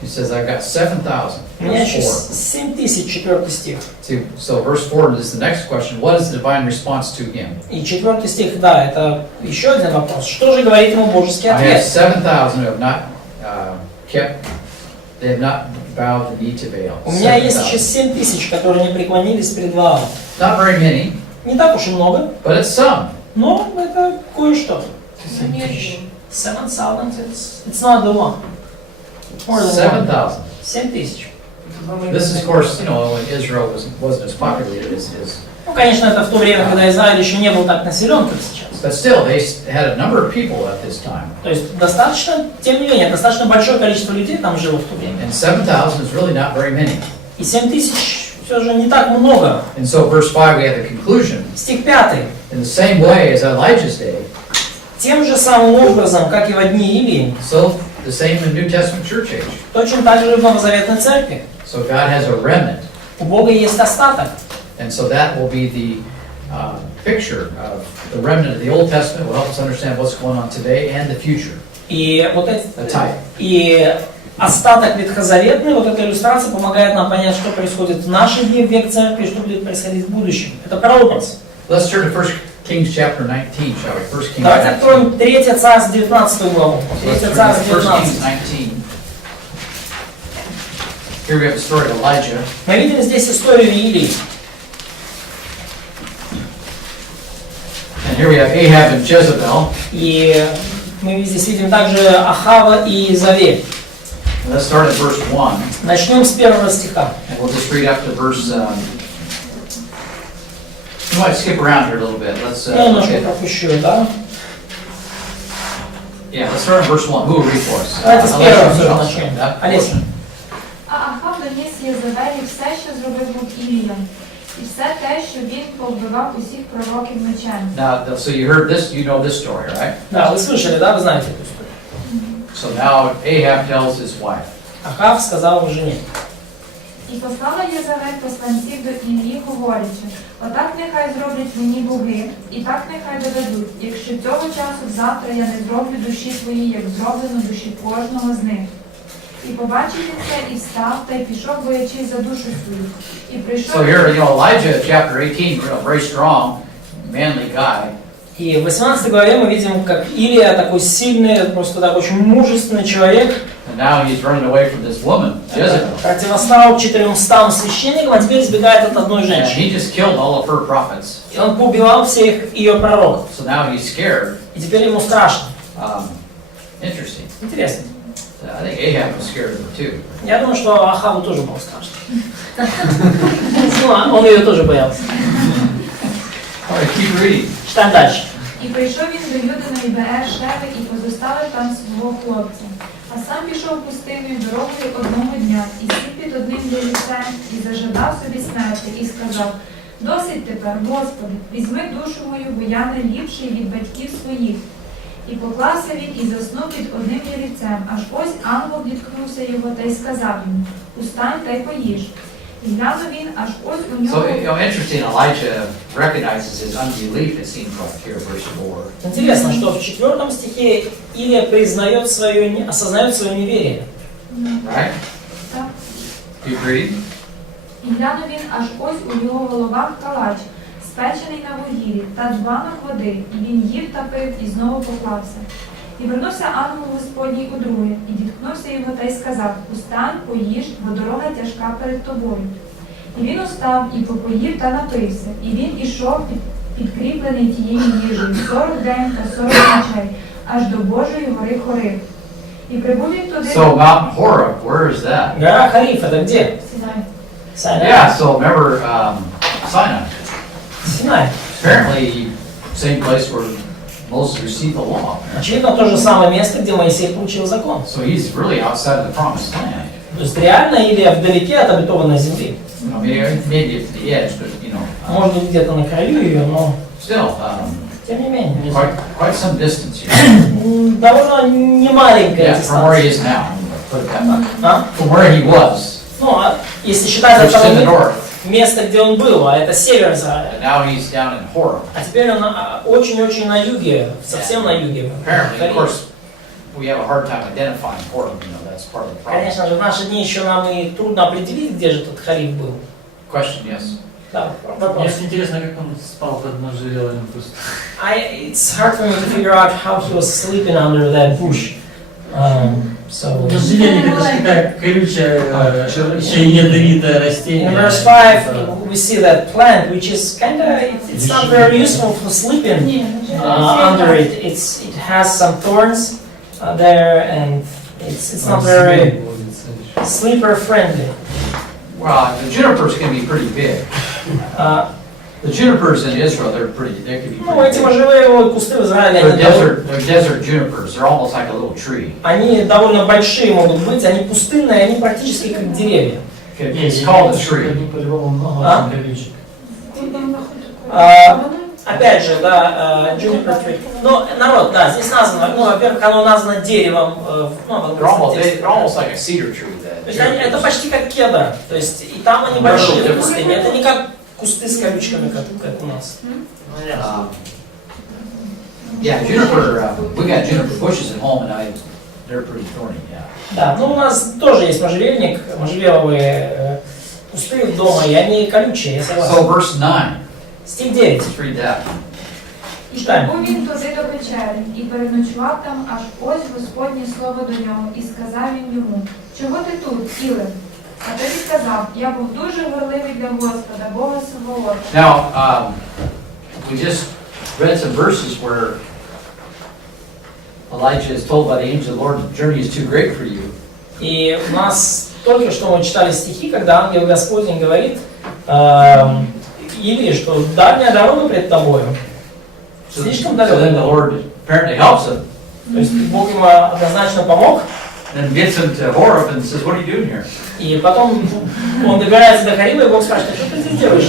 He says, I've got 7,000. У меня еще Verse 7000, 4 стих. 4. So verse 4 is the next question. What is the divine response to him? И 4 стих, да, это еще один вопрос. Что же говорит ему божеский I have ответ? 7,000 who have not they have not bowed the knee to Baal. У меня есть еще 7,000. 7000, которые не преклонились перед Ваалом. Not very many, Не так уж и много, but it's some. но это кое-что. 7,000, it's not the one. More than one. 7,000. 7000. This is, of course, you know, when Israel wasn't as populated as Ну, конечно, это в то время, когда Израиль еще не был так населен, как сейчас. but still, they had a number of people at this time. То есть достаточно, тем не менее, достаточно большое количество людей там жило в то время. And 7,000 is really not very many. И 7000 все же не так много. And so, verse 5, we have the conclusion. Стих 5. In the same way as Elijah's day, Тем же самым образом, как и во дни Илии, so the same in the New Testament church age. точно так же и в Новозаветной церкви. So God has a remnant. У Бога есть остаток. And so that will be the picture of the remnant of the Old Testament. Will help us understand what's going on today and the future. И вот A type. и остаток ветхозаветный, вот эта иллюстрация помогает нам понять, что происходит в наши дни, в век церкви, и что будет происходить в будущем. Это прообраз. Let's turn to 1 Kings chapter 19, shall we? 1 Kings Давайте 19. откроем 3 Царств 19 главу. So let's 3 turn Царств to 1 Kings 19. 19. Here we have the story of Elijah. Мы видим здесь историю Илии. And here we have Ahab and Jezebel. И мы здесь видим также Ахава и Изавель. And let's start at verse 1. Начнем с 1 стиха. And we'll just read up to verse... we might skip around here a little bit. Let's Я look немножко at... пропущу, да? Yeah, let's start at verse 1. Who will read for us? Давайте с Alessio, первого всё Alessio, начнем. that Олеся. portion. А Ахав доніс Єзавелі все, що зробив був Ілія, і все те, що він повбивав усіх пророків мечем. Now, so you heard this, you know this story, right? Да, вы слышали, да? Вы знаете эту историю. So now Ahab tells his wife, Ахав сказал жене. І послала Єзавель посланців до Іллі, говорячи, отак нехай зроблять мені боги, і так нехай доведуть, якщо цього часу завтра я не зроблю душі твої, як зроблено душі кожного з них. І побачив він це, і встав, та й пішов, боячись за душу свою. І прийшов... so here, you know, Elijah, chapter 18, very strong, manly guy. И в 18 главе мы видим, как Илия такой сильный, просто такой очень мужественный человек. And now he's running away from this woman, Jezebel. Противостал 400 священникам, а теперь избегает от одной And женщины. he just killed all of her prophets. И он поубивал всех ее пророков. So now he's scared. И теперь ему страшно. Interesting. Интересно. I think Ahab was scared of her too. Я думаю, что Ахаву тоже было страшно. Ну, он ее тоже боялся. All right, keep reading. Читаем дальше. І прийшов він до Юдиної Беер-Шеви і позоставив там свого хлопця. А сам пішов пустиною дорогою одного дня, і сів під одним деревцем, і зажадав собі смерти, і сказав: «Досить тепер, Господи, візьми душу мою, бо я не ліпший від батьків своїх». І поклався він і заснув під одним деревцем, аж ось ангел діткнувся його та й сказав йому: «Устань та й поїж». І глянув він, аж ось у нього... So, interesting, Elijah recognizes his unbelief, it seems like here, verse 4. Интересно, что в 4 стихе Илия признает свое, осознает свое неверие. Right? Так. Keep reading. І глянув він, аж ось у його головах калач, спечений на вугіллі, та джбанок води, і він їв та пив, і знову поклався. І вернувся ангел Господній удруге, і діткнувся його та й сказав: «Устань, поїж, бо дорога тяжка перед тобою». І він устав, і попоїв та напився, і він ішов підкріплений тією їжею 40 день та 40 ночей, аж до Божої гори Хорив. І прибув він туди... So Mount Horeb, where is that? Гора Хариф, это где? Синай. Синай. Yeah, so remember Sinai. Синай. Apparently, same place where Moses received the law. Очевидно, то же самое место, где Моисей получил закон. So he's really outside of the promised land. То есть реально Илия вдалеке от обетованной земли. Maybe at the edge, but Может быть, где-то на краю ее, но still, тем не менее. quite some distance here. Довольно немаленькая Yeah, from where he дистанция. is now. Put it that way. А? From where he was, Ну, а если считать which is от in the того north, места, где он был, а это север Израиля. and now he's down in Horeb. А теперь он очень-очень на юге, совсем на юге. Apparently, of course, we have a hard time identifying Horeb. That's part of the problem. Конечно же, в наши дни еще нам и трудно определить, где же этот Хариф был. Question, yes. Да, Мне вопрос. очень интересно, как он спал под можжевеловым просто. It's hard for me to figure out how he was sleeping under that bush. So. Можжевельник это же такая колючая, еще и ядовитое растение. In verse 5, we see that plant, which is kind of, it's not very useful for sleeping under it. It has some thorns there, and it's not very sleeper friendly. Well, the junipers can be pretty big. The junipers in Israel, they can be Ну, pretty эти big. можжевеловые кусты в Израиле, They're desert junipers. They're almost like a little tree. они довольно большие могут быть, они пустынные, они практически как деревья. It's called a tree. По-любому много А? очень колючек. Опять же, да, juniper tree. Ну, народ, да, здесь названо, ну, во-первых, оно названо деревом, ну, They're almost like a cedar tree. то есть это почти как кедр, то есть и там они большие в пустыне, это не как кусты с колючками, как у нас. Yeah, juniper. We got juniper bushes at home, and they're pretty thorny. Yeah. Да, ну у нас тоже есть можжевельник, можжевеловые кусты дома, и они колючие, я So согласен. verse 9. Стих 9. Let's read that. І Читаємо. прибув він туди до печери, і переночував там, аж ось Господнє слово до нього, і сказав він йому: «Чого ти тут, Іле?» А тоді сказав: «Я був дуже горливий для Господа, Бога Саваофа». Now, we just read some verses where Elijah is told by the angel of the Lord, the journey is too great for you. И у нас только что мы читали стихи, когда ангел Господень говорит Илии, что дальняя дорога пред тобою. Слишком So then the далеко. Lord apparently helps him. То есть Бог ему однозначно помог, Then gets him to Horeb and says, "What are you doing here?" и потом он добирается до Харима, и Бог спрашивает: что ты здесь делаешь?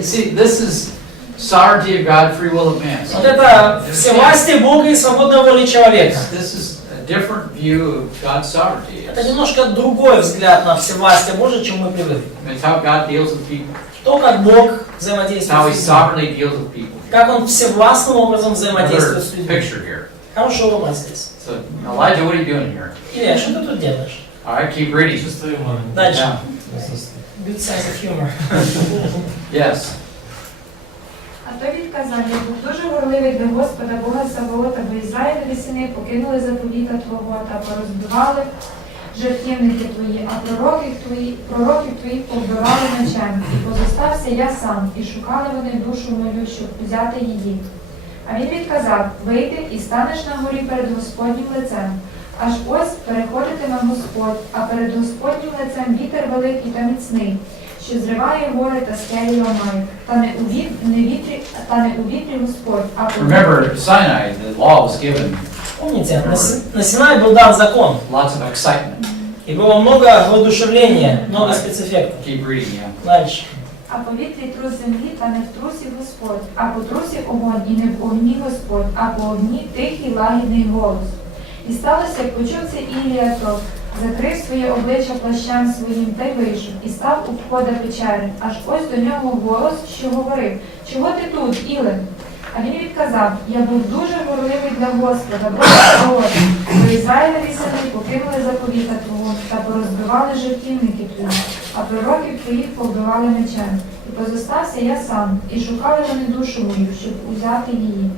See, this is sovereignty of God, free will of man. Вот это всевластие Бога и свободная воля человека. This is a different view of God's sovereignty. Это немножко другой взгляд на всевластие Божие, чем мы привыкли. It's how God deals with people. То, как Бог It's how взаимодействует He с людьми. sovereignly deals with people. Как Он всевластным образом Another взаимодействует с людьми. picture here. Хороший образ здесь. So, Elijah, what are you doing here? Илья, что ты тут делаешь? All right, keep reading. Чувство юмора. Дальше. Yeah. Good sense of humor. Yes. А той відказав, я був дуже горливий для Господа Бога Саваота, бо Ізраїлеві сини покинули заповіта Твого та порозбивали жертівники Твої, а пророків Твоїх повбивали мечем. І позостався я сам, і шукали вони душу мою, щоб взяти її. А він відказав, вийди і станеш на горі перед Господнім лицем. Аж ось переходитиме Господь, а перед Господнім лицем вітер великий та міцний, що зриває гори та скелі ламає, та не у вітрі Господь, а Remember, Sinai, the law was given. Помните, на Синае был дан закон, Lots of excitement. и было много воодушевления, много спецэффектов. Keep reading, yeah. Дальше. А повітрі трус землі, та не в трусі Господь, а по трусі огонь, і не в огні Господь, а по огні тихий лагідний голос. І сталося, як почув це Ілія, то закрив своє обличчя плащем своїм та й вийшов, і став у входа печери. Аж ось до нього голос, що говорив, чого ти тут, Іле? А він відказав, я був дуже горливий для Господа, Бога Саваота, бо Ізраїлеві сини покинули заповіта Твого та порозбивали жертівники Твої, а пророків Твоїх повбивали мечем. І позостався я сам, і шукали вони душу мою, щоб узяти її.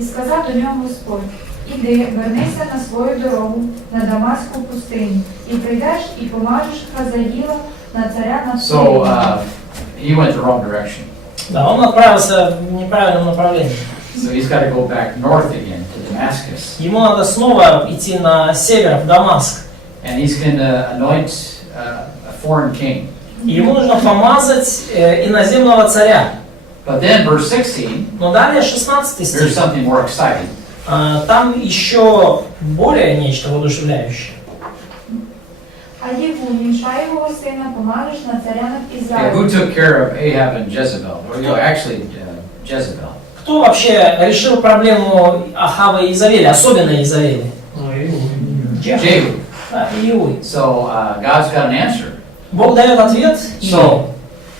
І сказав до нього Господь, іди, вернися на свою дорогу, на Дамаську пустиню, і прийдеш і помажеш Хазаїла на царя над So he went the wrong direction. Да, он отправился в неправильном направлении. So he's got to go back north again to Damascus. Ему надо снова идти на север, в Дамаск. And he's going to anoint a foreign king. И ему нужно помазать иноземного царя. But then verse 16, Но далее 16 there's стих. something more exciting. Там еще более нечто воодушевляющее. А Єгу, Іншаєвого сина, помажеш на царя над Okay, Ізраїлем. who took care of Ahab and Jezebel? Or, you know, actually, Jezebel. Кто вообще решил проблему Ахава и Изавеля, особенно Изавеля? Jehu. Да, Иуи. So God's got an answer. Бог дает ответ. So,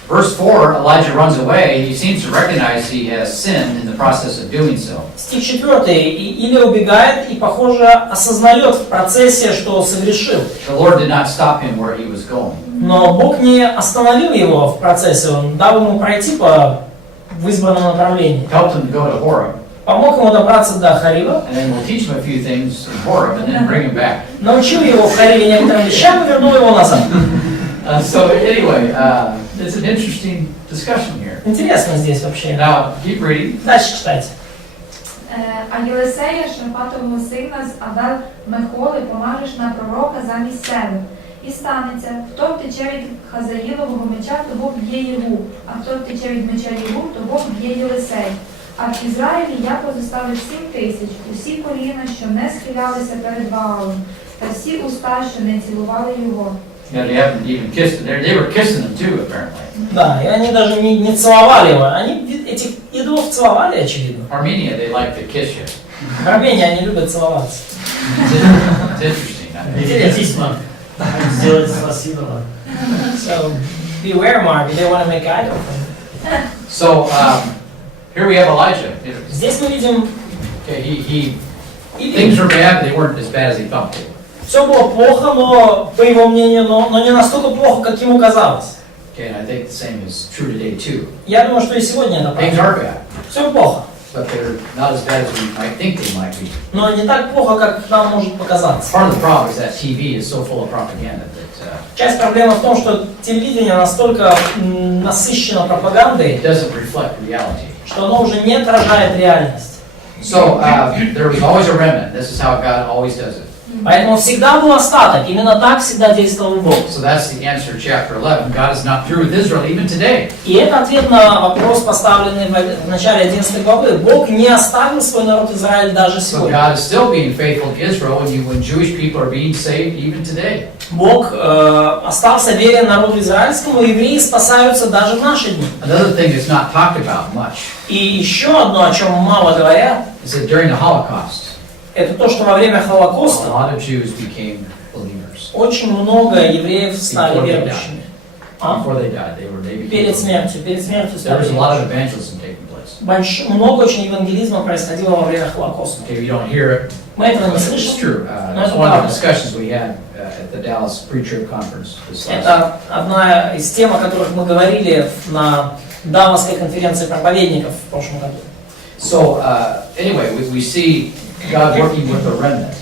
verse 4, Elijah runs away. He seems to recognize he has sinned in the process of doing so. Стих 4. Илия убегает и, похоже, осознает в процессе, что согрешил. The Lord did not stop him where he was going. Но Бог не остановил его в процессе, Он дал ему пройти в избранном направлении. Helped him to go to Horeb. Помог ему добраться до Харива, And then we'll teach him a few things in Horeb and then bring him back. научил его в Хариве некоторым вещам и вернул его назад. So anyway, it's an interesting discussion here. Интересно здесь вообще. Now, keep reading. Дальше читайте. А Єлисея, Шафатового сина з Авел-Мехоли, помажеш на пророка замість себе. І станеться, хто втече від Хазаїлового меча, то Бог б'є Єгу, а хто втече від меча Єгу, то Бог б'є Єлисей. А в Ізраїлі я позоставив 7 000, усі коліна, що не схилялися перед Ваалом, та всі уста, що не цілували його. Yeah, they haven't even kissed him. They were kissing him too, apparently. Да, и они даже не целовали его. Они этих идолов целовали, очевидно. Armenia, they like to kiss you. В Армении они любят целоваться. It's interesting. Интересно. Сделать с вас идола. So, beware, Mark, they want to make idol from you. So here we have Elijah. Здесь мы видим, Okay, things were bad, but they weren't as bad as he thought they were. все было плохо, но, по его мнению, но не настолько плохо, как ему казалось. Okay, and I think the same is true today too. Я думаю, что и сегодня это Things правда. are bad, Все плохо, but they're not as bad as we might think they might be. но не так плохо, как нам может показаться. Part of the problem is that TV is so full of propaganda that Часть проблемы в том, что телевидение настолько насыщено пропагандой, it doesn't reflect reality. что оно уже не отражает реальность. So there was always a remnant. This is how God always does it. Поэтому всегда был остаток. Именно так всегда действовал Бог. So that's the answer to chapter 11. God is not through with Israel even today. И это ответ на вопрос, поставленный в начале 11 главы. Бог не оставил свой народ Израиль даже So сегодня. God is still being faithful to Israel when Jewish people are being saved even today. Бог остался верен народу израильскому, и евреи спасаются даже в наши дни. Another thing that's not talked about much И еще одно, о чем мало говорят, is that during the Holocaust, это то, что во время a Холокоста lot of Jews became believers. очень много евреев стали верующими. Before they died, they became Перед believers. смертью There стали was a lot of верующими. evangelism taking place. Много очень евангелизма происходило во время Холокоста. Okay, you don't hear it. Мы этого не It's слышим. true. Но That's это one of the правда. discussions we had at the Dallas Pre-Trib Conference this last Это одна из тем, о которых мы говорили на Далласской конференции проповедников в прошлом году. So, anyway, we see God working with the remnant.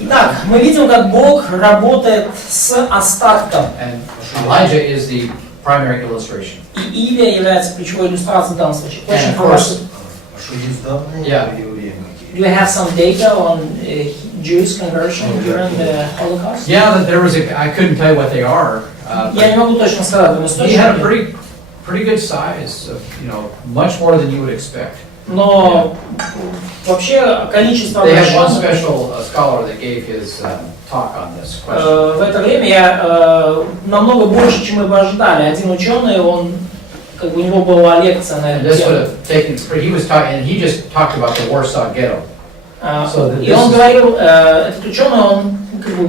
Итак, мы видим, как Бог работает с остатком. And Elijah is the primary illustration. И Илия является ключевой иллюстрацией в данном случае. And of course, Что есть данные Yeah. евреям какие? Do you have some data on Jews conversion during the Holocaust? yeah, there was I couldn't tell you what they are. Я не могу точно сказать, но He had a источники. pretty good size, of, much more than you would expect. Но вообще количество They had one обращенных special scholar that gave his talk on this question. в это время намного больше, чем мы бы ожидали. Один ученый, он как бы у него была лекция на And эту this would тему. have taken, he was talking, and he just talked about the Warsaw Ghetto. И он говорил, этот ученый, он как бы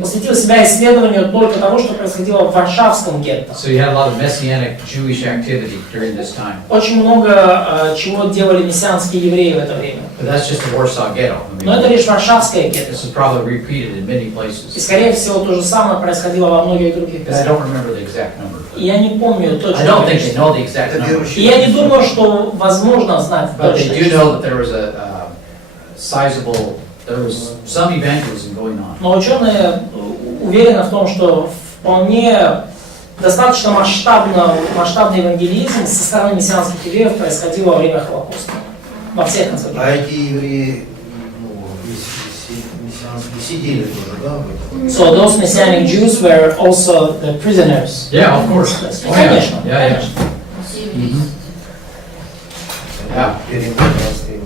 посвятил себя исследованию только того, что происходило в Варшавском гетто. So you had a lot of messianic Jewish activity during this time. Очень много чего делали мессианские евреи в это время. But that's just the Warsaw Ghetto. Но это лишь Варшавское гетто. This is probably repeated in many И, places. скорее всего, то же самое происходило во многих других But I местах. don't remember the exact number. И я не помню I точно. don't think they know the exact Это number. верующие. И я не думаю, что возможно знать But they точно. do know that there was a sizable, there was some evangelism going on. Но ученые уверены в том, что вполне достаточно масштабный евангелизм со стороны мессианских евреев происходил во время Холокоста. Во всех концах. А эти евреи, мессианские, сидели тоже, да, в этом? So those Messianic Jews were also the prisoners. Yeah, of course. Конечно, Yeah, yeah. конечно. Все евреи. Yeah. Перемещенные.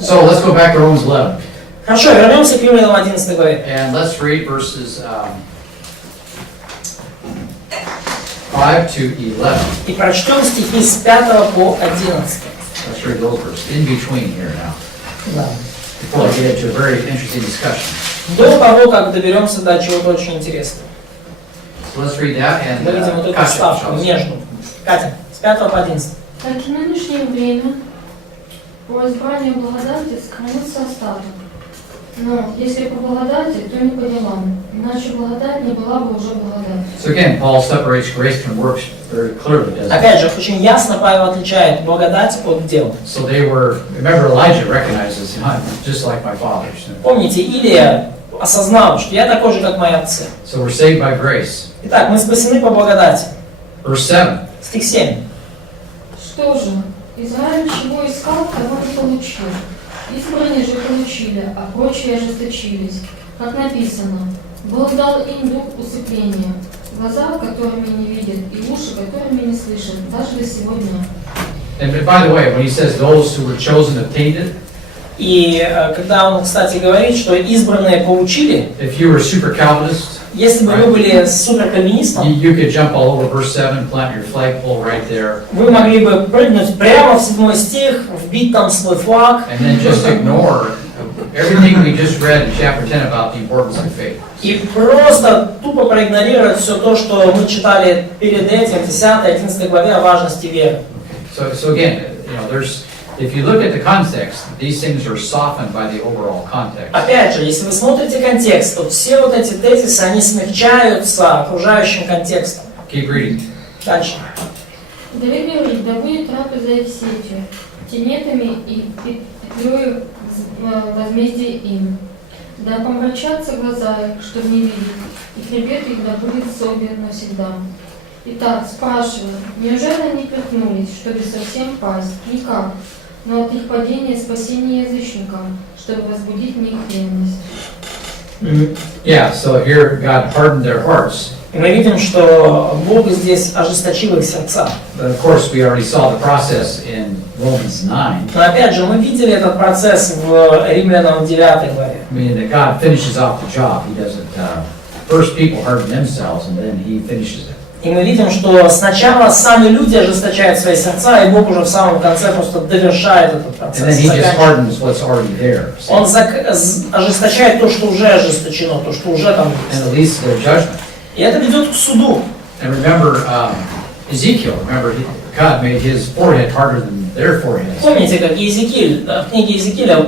So let's go back to Romans 11. Хорошо, вернемся к Римлянам 11 главе. And let's read verses 5 to 11. И прочтем стихи с 5 по 11. Let's read those verses in between here now, Да. before we get into a very interesting discussion. До того, как доберемся до чего-то очень интересного. So let's read that and Мы видим вот эту Katya, вставку pожалуйста. между. Катя, с 5 по 11. Так и в нынешнее время по избранию благодати сохранился остаток. Но если по благодати, то не по делам, иначе благодать не была бы уже благодатью. So again, Paul separates grace from works very clearly, doesn't he? Опять же, очень ясно Павел отличает благодать от дел. So they were, remember Elijah recognizes, I'm just like my fathers. Помните, Илия осознал, что я такой же, как мои отцы. So we're saved by grace. Итак, мы спасены по благодати. Verse 7. Стих 7. Что же, Израиль чего искал, того не получил. Избранные же получили, а прочие ожесточились. Как написано, Бог дал им дух усыпления, глаза, которыми не видят, и уши, которыми не слышат, даже до сего дня. And by the way, when he says those who were chosen obtained it, И когда он, кстати, говорит, что избранные получили, if you were super Calvinist, если бы вы были суперкальвинистом, you could jump all over verse 7, plant your flagpole right there, вы могли бы прыгнуть прямо в 7 стих, вбить там свой флаг, and then just ignore everything we just read in chapter 10 about the importance of faith. и просто тупо проигнорировать все то, что мы читали перед этим, в 10-11 главе о важности веры. So again, if you look at the context, these things are softened by the overall context. Опять же, если вы смотрите контекст, то все вот эти тезисы, они смягчаются окружающим контекстом. Keep reading. Дальше. Давид говорит, да будет трапеза их сетью, тенетами и петлею возмездие им. Да помрачатся глаза их, чтобы не видеть, и хребет их да будет собе навсегда. Итак, спрашиваю, неужели они прихнулись, чтобы совсем пасть? Никак. Но от их падения спасение язычникам, чтобы возбудить в них ревность. Yeah, so here God hardened their hearts. И мы видим, что Бог здесь ожесточил их сердца. But of course, we already saw the process in Romans 9. Но опять же, мы видели этот процесс в Римлянам 9 главе. Meaning that God finishes off the job. He doesn't, first people harden themselves and then He finishes it. И мы видим, что сначала сами люди ожесточают свои сердца, и Бог уже в самом конце просто довершает этот And then процесс. He just hardens what's already there. Он ожесточает то, что уже ожесточено, то, что уже там And есть. it leads to their judgment. И это ведет к суду. And remember Ezekiel, God made his forehead harder than their foreheads. Помните, как Иезекииль, в книге Иезекииля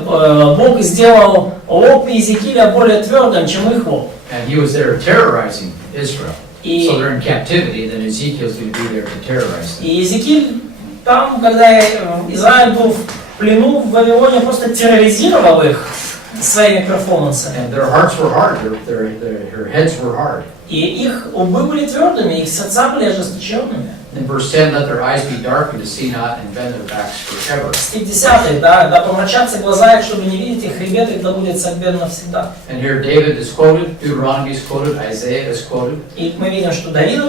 Бог сделал лоб Иезекииля более твердым, чем их лоб. And he was there terrorizing Israel. So they're in captivity, then Ezekiel's going to be there to terrorize them. И Иезекииль там, когда Израиль был в плену в Вавилоне, просто терроризировал их своими перформансами. And their hearts were hard, their heads were hard. И их умы были твердыми, их сердца были ожесточенными. In verse 10, let their eyes be darkened to see not and bend their backs forever. Стих 10, да помрачатся глаза их, чтобы не видеть их, хребет их да будет согбен навсегда. And here David is quoted, Deuteronomy is quoted, Isaiah is quoted. И мы видим, что Давид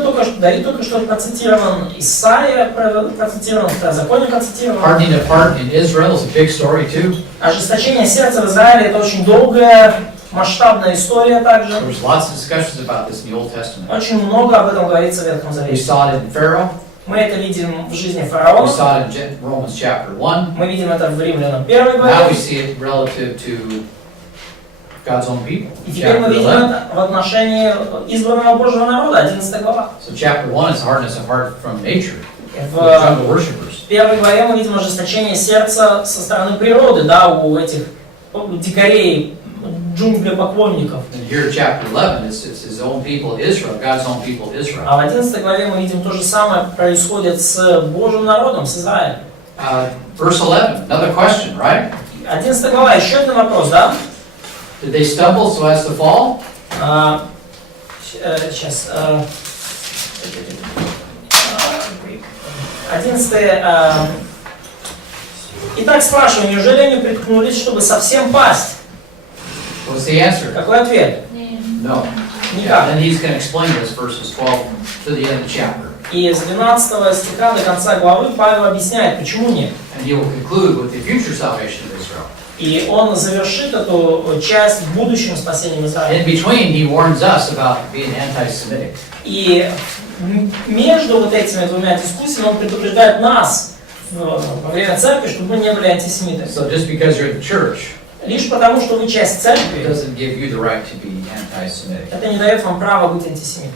только что процитирован, Исаия процитирован, Второзаконие процитирован. Hardening of heart in Israel is a big story too. Ожесточение сердца в Израиле — это очень долгая, масштабная история также. There's lots of discussions about this in the Old Testament. Очень много об этом говорится в Ветхом We Завете. saw it in Pharaoh. Мы это видим в жизни We фараона. saw it in Romans chapter 1. Мы видим это в Римлянам 1 Now we главе. see it relative to God's own people. И теперь мы Chapter видим 11. это в отношении избранного Божьего народа, 11 глава. So chapter 1 is hardness of heart from nature, В jungle worshippers. первой главе мы видим ожесточение сердца со стороны природы, да, у этих дикарей, джунглепоклонников. And here chapter 11, it's his own people Israel, God's own people Israel. А в 11 главе мы видим то же самое происходит с Божьим народом, с Израилем. Verse 11, another question, right? 11 глава, еще один вопрос, да? Did they stumble so as to fall? Сейчас. 11. Итак, спрашиваю, неужели они приткнулись, чтобы совсем пасть? What's the answer? Какой ответ? No. Никак. And he's going to explain this verses 12 to the end of the chapter. И с 12 стиха до конца главы Павел объясняет, почему нет. And he will conclude with the future salvation of Israel. И он завершит эту часть будущим спасением Израиля. In between, he warns us about being anti-Semitic. И между вот этими двумя дискуссиями он предупреждает нас во время церкви, чтобы мы не были антисемитами. So just because you're in the church, Лишь потому, что вы часть it церкви, doesn't give you the right to be anti-Semitic. это не дает вам права быть антисемитом.